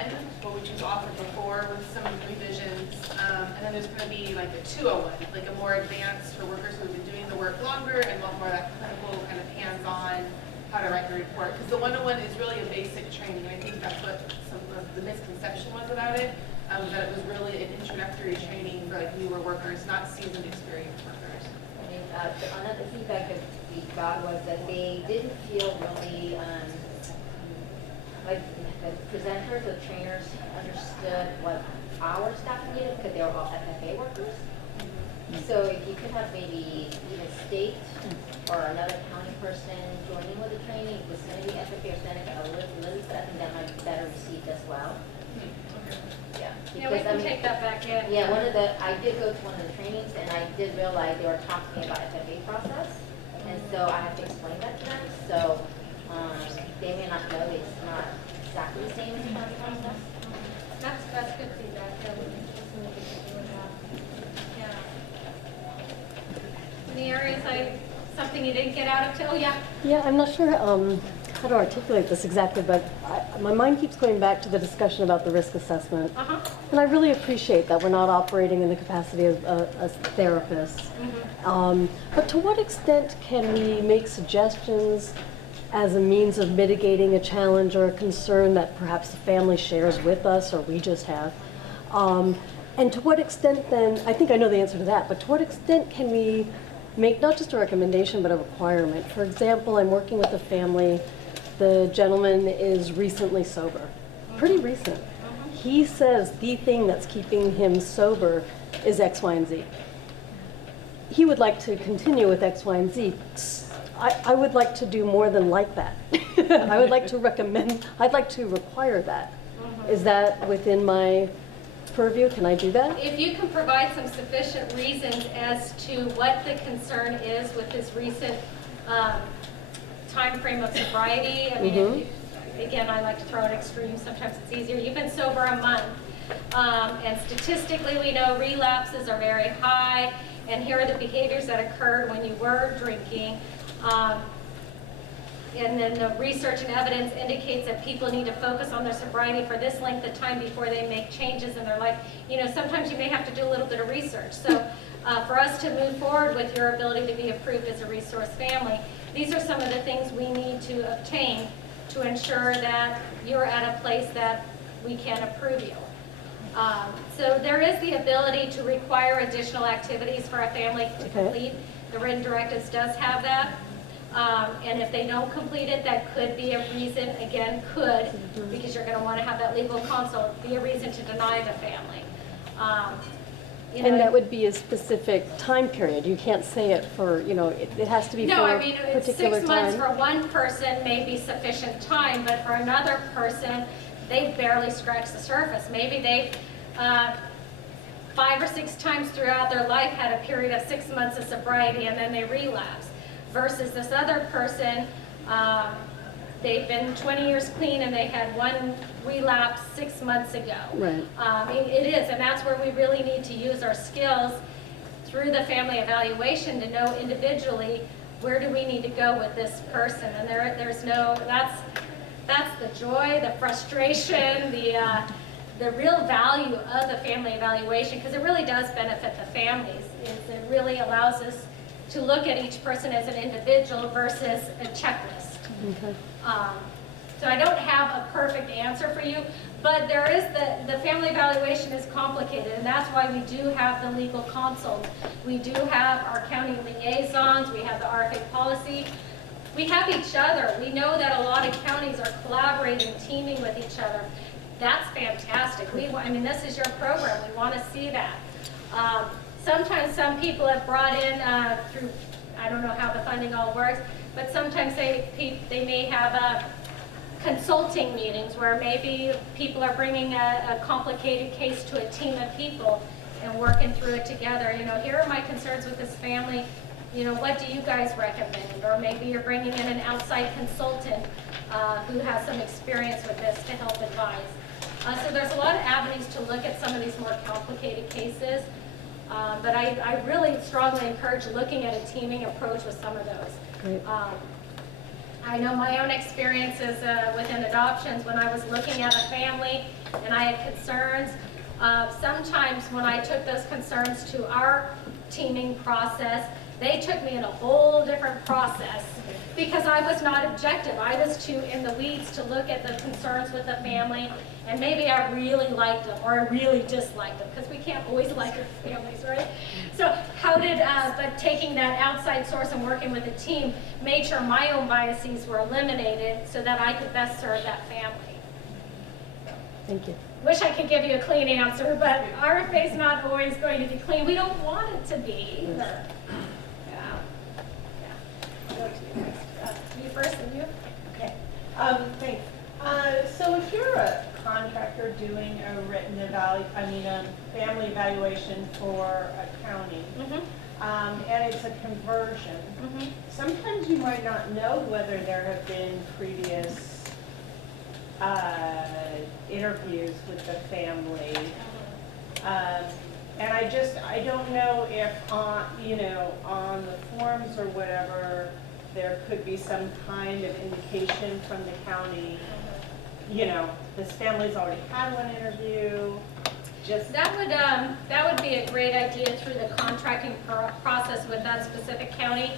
which was offered before with some revisions, and then there's going to be like a 201, like a more advanced for workers who have been doing the work longer and want more of that clinical kind of hands-on how to write the report, because the one-on-one is really a basic training, and I think that's what some of the misconception was about it, that it was really an introductory training for like newer workers, not seasoned experienced workers. I mean, another feedback that we got was that they didn't feel really, like the presenters, the trainers understood what our staff needed because they were all FFA workers. So if you could have maybe even state or another county person joining with the training, with maybe FFA or Seneca a little bit, I think that might be better received as well. Yeah. Yeah, we Because, I can mean, take that back in. yeah, I did go to one of the trainings and I did realize they were talking about FFA process. And so I have to explain that to them. So they may not know it's not exactly the same as the county process. That's good feedback. Yeah, we can definitely do with that. Yeah. Any areas something you didn't get out of till? Yeah. Yeah, I'm not sure how to articulate this exactly, but my mind keeps going back to the discussion about the risk assessment. Uh-huh. And I really appreciate that we're not operating in the capacity as therapists. Mm-hmm. But to what extent can we make suggestions as a means of mitigating a challenge or a concern that perhaps the family shares with us or we just have? And to what extent then, I think I know the answer to that, but to what extent can we make not just a recommendation but a requirement? For example, I'm working with a family. The gentleman is recently sober, pretty recent. He says the thing that's keeping him sober is X, Y, and Z. He would like to continue with X, Y, and Z. I would like to do more than like that. I would like to recommend, I'd like to require that. Is that within my purview? Can I do that? If you can provide some sufficient reasons as to what the concern is with this recent time frame of sobriety. I mean, again, I like to throw an extreme. Sometimes it's easier. You've been sober a month. And statistically, we know relapses are very high. And here are the behaviors that occurred when you were drinking. And then the research and evidence indicates that people need to focus on their sobriety for this length of time before they make changes in their life. You know, sometimes you may have to do a little bit of research. So for us to move forward with your ability to be approved as a resource family, these are some of the things we need to obtain to ensure that you're at a place that we can approve you. So there is the ability to require additional activities for a family to complete. The written directives does have that. And if they don't complete it, that could be a reason, again, could, because you're going to want to have that legal consult, be a reason to deny the family. And that would be a specific time period. You can't say it for, you know, it has to be for a particular 6 months time. for one person may be sufficient time, but for another person, they barely scratch the surface. Maybe they've 5 or 6 times throughout their life had a period of 6 months of sobriety and then they relapse. Versus this other person, they've been 20 years clean and they had one relapse 6 months ago. Right. It is, and that's where we really need to use our skills through the family evaluation to know individually where do we need to go with this person. And there's no, that's the joy, the frustration, the real value of the family evaluation, because it really does benefit the families. It really allows us to look at each person as an individual versus a checklist. Okay. So I don't have a perfect answer for you, but there is the family evaluation is complicated, and that's why we do have the legal consult. We do have our county liaisons, we have the RFA policy. We have each other. We know that a lot of counties are collaborating, teaming with each other. That's fantastic. I mean, this is your program. We want to see that. Sometimes some people have brought in through, I don't know how the funding all works, but sometimes they may have consulting meetings where maybe people are bringing a complicated case to a team of people and working through it together. You know, here are my concerns with this family. You know, what do you guys recommend? Or maybe you're bringing in an outside consultant who has some experience with this to help advise. So there's a lot of avenues to look at some of these more complicated cases. But I really strongly encourage looking at a teaming approach with some of those. Great. I know my own experiences within adoptions when I was looking at a family and I had concerns. Sometimes when I took those concerns to our teaming process, They took me in a whole different process because I was not objective. I was too in the weeds to look at the concerns with the family, and maybe I really liked them or I really disliked them, because we can't always like our families, right? So but taking that outside source and working with the team made sure my own biases were eliminated so that I could best serve that family. Thank you. Wish I could give you a clean answer, but RFA is not always going to be clean. We don't want it to be either. You first, and you? Okay. Thanks. So if you're a contractor doing a written family evaluation for a county, and it's a conversion, sometimes you might not know whether there have been previous interviews with the family. And I don't know if on the forms or whatever, there could be some kind of indication from the county, this family's already had one interview, just. That would be a great idea through the contracting process with that specific county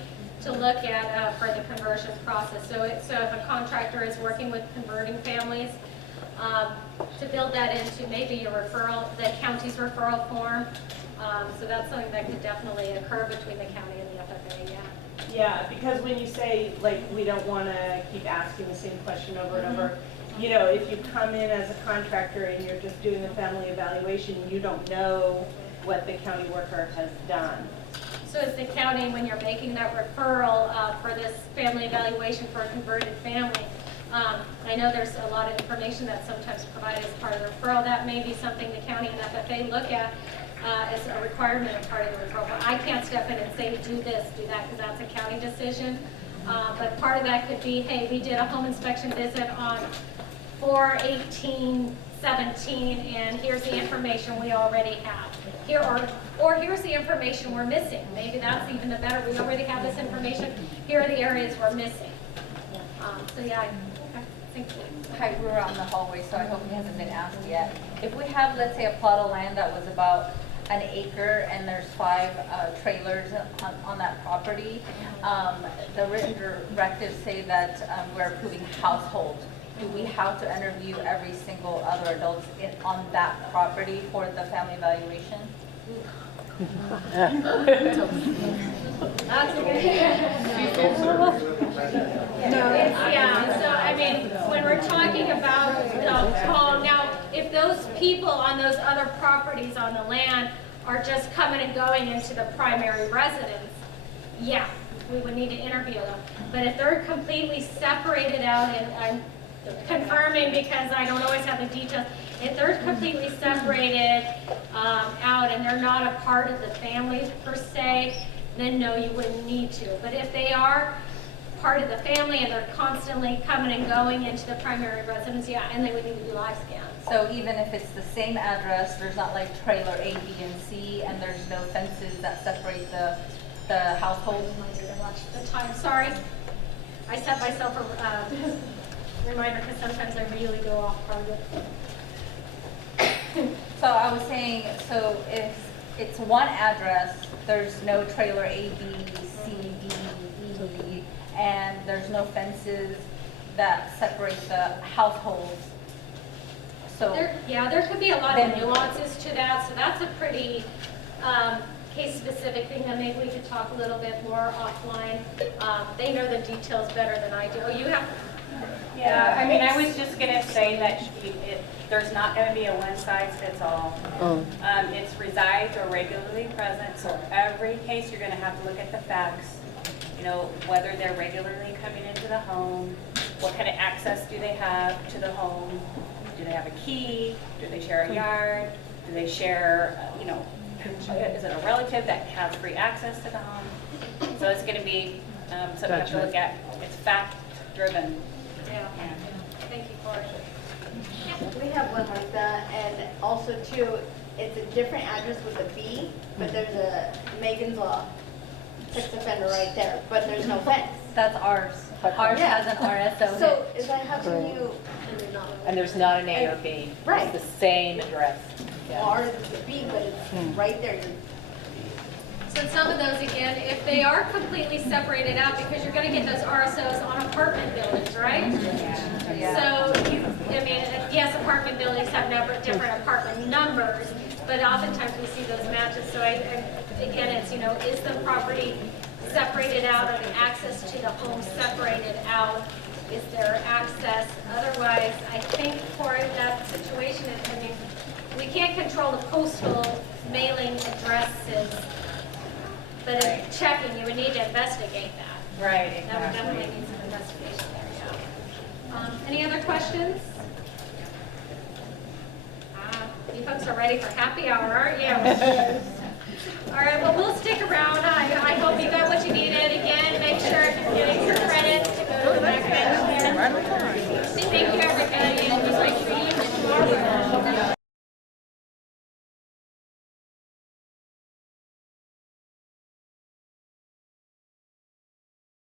to look at for the conversion process. So if a contractor is working with converting families, to build that into maybe your referral, the county's referral form. So that's something that could definitely occur between the county and the FFA, yeah. Yeah, because when you say, we don't want to keep asking the same question over and over, if you come in as a contractor and you're just doing a family evaluation, you don't know what the county worker has done. So as the county, when you're making that referral for this family evaluation for a converted family, I know there's a lot of information that's sometimes provided as part of the referral. That may be something the county and FFA look at as a requirement of part of the referral. But I can't step in and say, do this, do that, because that's a county decision. But part of that could be, hey, we did a home inspection visit on 4/18/17, and here's the information we already have. Or here's the information we're missing. Maybe that's even the better. We already have this information. Here are the areas we're missing. So yeah, okay, thank you. Hi, we're on the hallway, so I hope it hasn't been asked yet. If we have, let's say, a plot of land that was about an acre and there's 5 trailers on that property, the written directives say that we're approving households. Do we have to interview every single other adult on that property for the family evaluation? That's a good so I mean, when we're talking about the home, now, if those people on those other properties on the land are just coming and going into the primary residence, yeah, we would need to interview them. But if they're completely separated out, and I'm confirming because I don't always have the details, if they're completely separated out and they're not a part of the family per se, then no, you wouldn't need to. But if they are part of the family and they're constantly coming and going into the primary residence, yeah, and they would need to do live scans. So even if it's the same address, there's not like trailer A, B, and C, and there's no fences that separate the household? The time, sorry. I set myself a reminder because sometimes I really go off target. So I was saying, so if it's one address, there's no trailer A, B, C, D, E, and there's no fences that separate the households. So there could be a lot of nuances to that, so that's a pretty case-specific thing that maybe we could talk a little bit more offline. They know the details better than I do. Oh, you have? Yeah, I mean, I was just going to say that there's not going to be a one-size-fits-all. It's resides or regularly present, so every case you're going to have to look at the facts, whether they're regularly coming into the home, what kind of access do they have to the home, do they have a key, do they share a yard, do they share, is it a relative that has free access to the home? So it's going to be something to look at. It's fact-driven. Yeah. Thank you, Corey. We have one like that, and also too, it's a different address with a B, but there's a Megan's Law sex offender right there, but there's no fence. That's ours. Ours has an RSO. So is that how can you? And there's not an A or B. Right. It's the same address. Ours is a B, but it's right there. So some of those, again, if they are completely separated out, because you're gonna get those RSOs on apartment buildings, right? So, I mean, yes, apartment buildings have different apartment numbers, but oftentimes we see those matches. So again, it's, is the property separated out, or the access to the home separated out? Is there access? Otherwise, I think for that situation, I mean, we can't control the postal mailing addresses, but if checking, you would need to investigate that. Right, That would exactly. definitely need some investigation there, yeah. Any other questions? You folks are ready for happy hour, aren't you? All right, well, we'll stick around. I hope you got what you needed. Again, make sure if you're getting